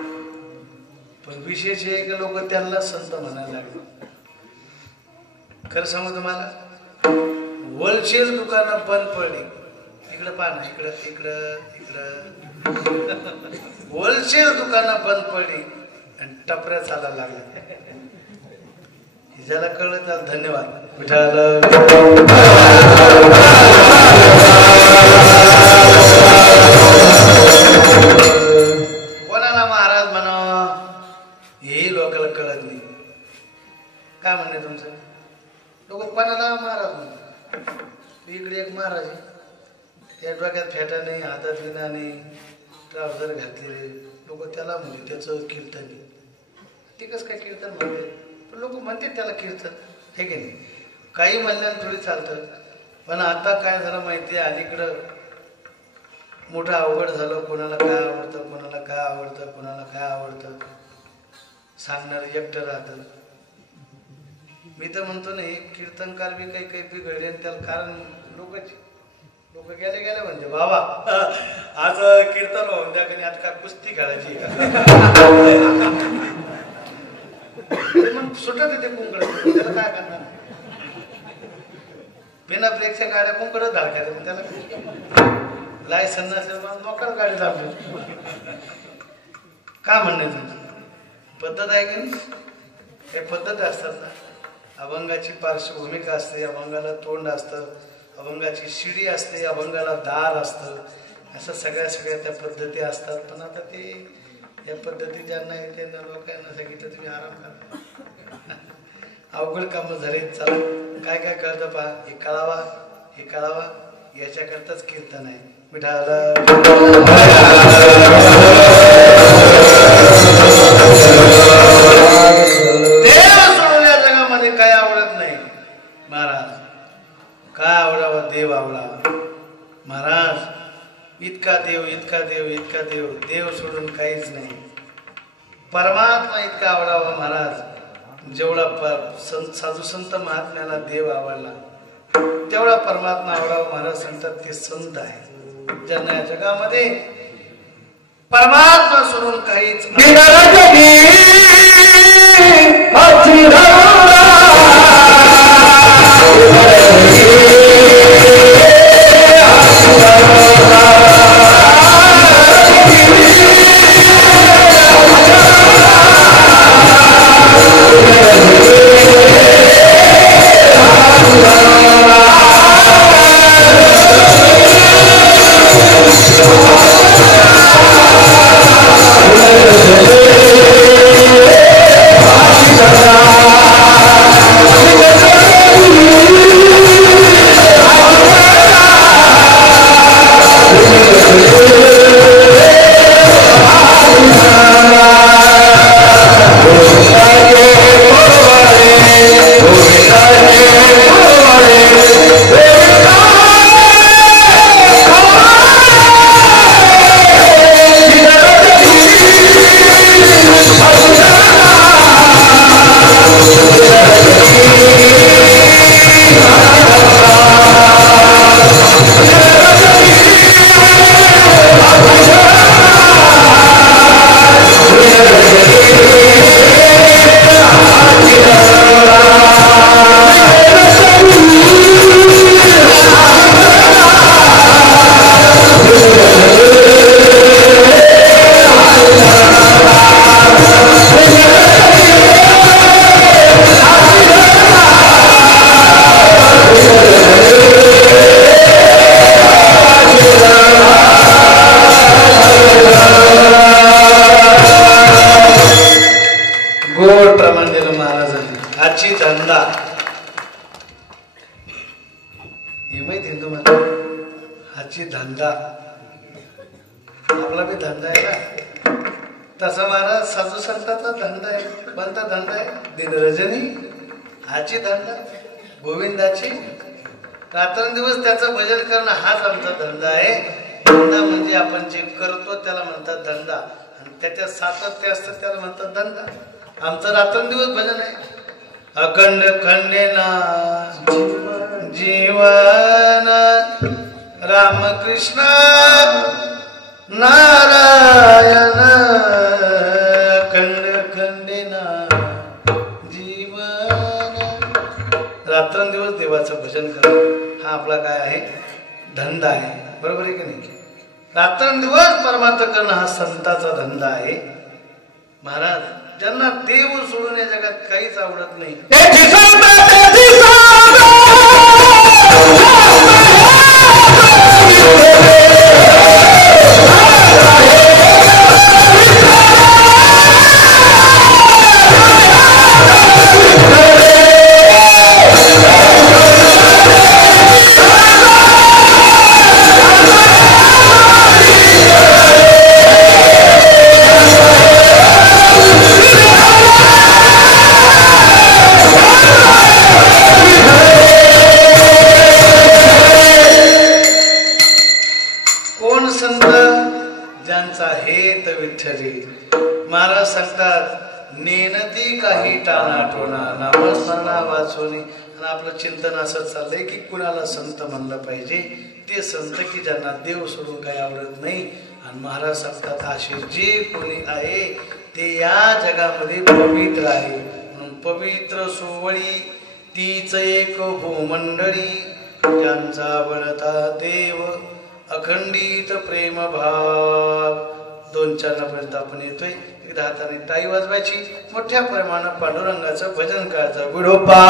पण विशेष हे की लोक त्यांना संत म्हणायला लागले. खरं सांगू तुम्हाला, होलसेल दुकानं बंद पडली. इकडं पाहा ना, इकडं इकडं इकडं होलसेल दुकानं बंद पडली आणि टपऱ्या चालायला लागल्या. ज्याला कळलं त्याला धन्यवाद. कोणाला महाराज म्हणा हे लोकांना कळत नाही. काय म्हणणे तुमचं? लोक कोणाला महाराज म्हणतात. इकडे एक महाराज आहे, त्या डोक्यात फेटा नाही, हातात विना नाही, ट्राउझर घातलेले, लोक त्याला म्हणजे त्याचं कीर्तन आहे. ते कसं काय कीर्तन म्हणते? पण लोक म्हणते त्याला कीर्तन, हे की नाही? काही म्हणल्यानं थोडी चालतं. पण आता काय झालं माहिती आहे, अलीकडं मोठं अवघड झालं. कोणाला काय आवडतं, कोणाला काय आवडतं, कोणाला काय आवडतं सांगणार एकटं राहतं. मी तर म्हणतो ना, हे कीर्तनकार बी काही काही बिघडले आणि त्याला कारण लोक गेले म्हणते बाबा आज कीर्तन होऊन द्या, की आज काय कुस्ती खेळायची मग सुटत येते कुंकड. त्याला काय करणार? बिना ब्रेकच्या गाड्या कुंकडच धाडक्या. मग त्याला लायसन नसेल मग लोकल गाडी चालते. काय म्हणणे तुमचं? पद्धत आहे की नाही? हे पद्धती असतात ना. अभंगाची पार्श्वभूमिका असते, अभंगाला तोंड असतं, अभंगाची शिडी असते, अभंगाला दार असतं, असं सगळ्या त्या पद्धती असतात. पण आता ते या पद्धती ज्यांना येते ना लोकांना सांगितलं तुम्ही आराम करा. अवघड कामं झाली. चला काय काय कळतं पहा. हे कळावा याच्याकरताच कीर्तन आहे. मिठाला देव सोडून या जगामध्ये काय आवडत नाही महाराज. काय आवडावं? देव आवडावा महाराज. इतका देव इतका देव इतका देव, देव सोडून काहीच नाही. परमात्मा इतका आवडावा महाराज. जेवढा साधू संत महात्म्याला देव आवडला तेवढा परमात्मा आवडावा महाराज. सांगतात ते संत आहे ज्यांना या जगामध्ये परमात्मा सोडून काहीच गोविंदाची रात्रंदिवस त्याचं भजन करणं हाच आमचा धंदा आहे. धंदा म्हणजे आपण जे करतो त्याला म्हणतात धंदा, आणि त्याच्यात सातत्य असतं त्याला म्हणतात धंदा. आमचं रात्रंदिवस भजन आहे. अखंड खंडेना जीवन रामकृष्ण नारायण. खंड खंडेना रात्रंदिवस देवाचं भजन करणं हा आपला काय आहे? धंदा आहे. बरोबर आहे की नाही? रात्रंदिवस परमार्थ करणं हा संताचा धंदा आहे महाराज. ज्यांना देव सोडून या जगात काहीच आवडत नाही महाराज सांगतात नेनती काही टाणाटोणा नामस्मरणा वाचवणे. आणि आपलं चिंतन असं चाललंय की कुणाला संत म्हणलं पाहिजे. ते संत की ज्यांना देव सोडून काही आवडत नाही. आणि महाराज सांगतात असे जे कोणी आहे ते या जगामध्ये पवित्र आहे. म्हणून पवित्र सोवळी तीच एक भूमंडळी ज्यांचा बनता देव अखंडित प्रेम भाव. 2 चरणापर्यंत आपण येतोय. एकदा हाताने टाळी वाजवायची, मोठ्या प्रमाणात पांडुरंगाचं भजन करायचं. विठोबा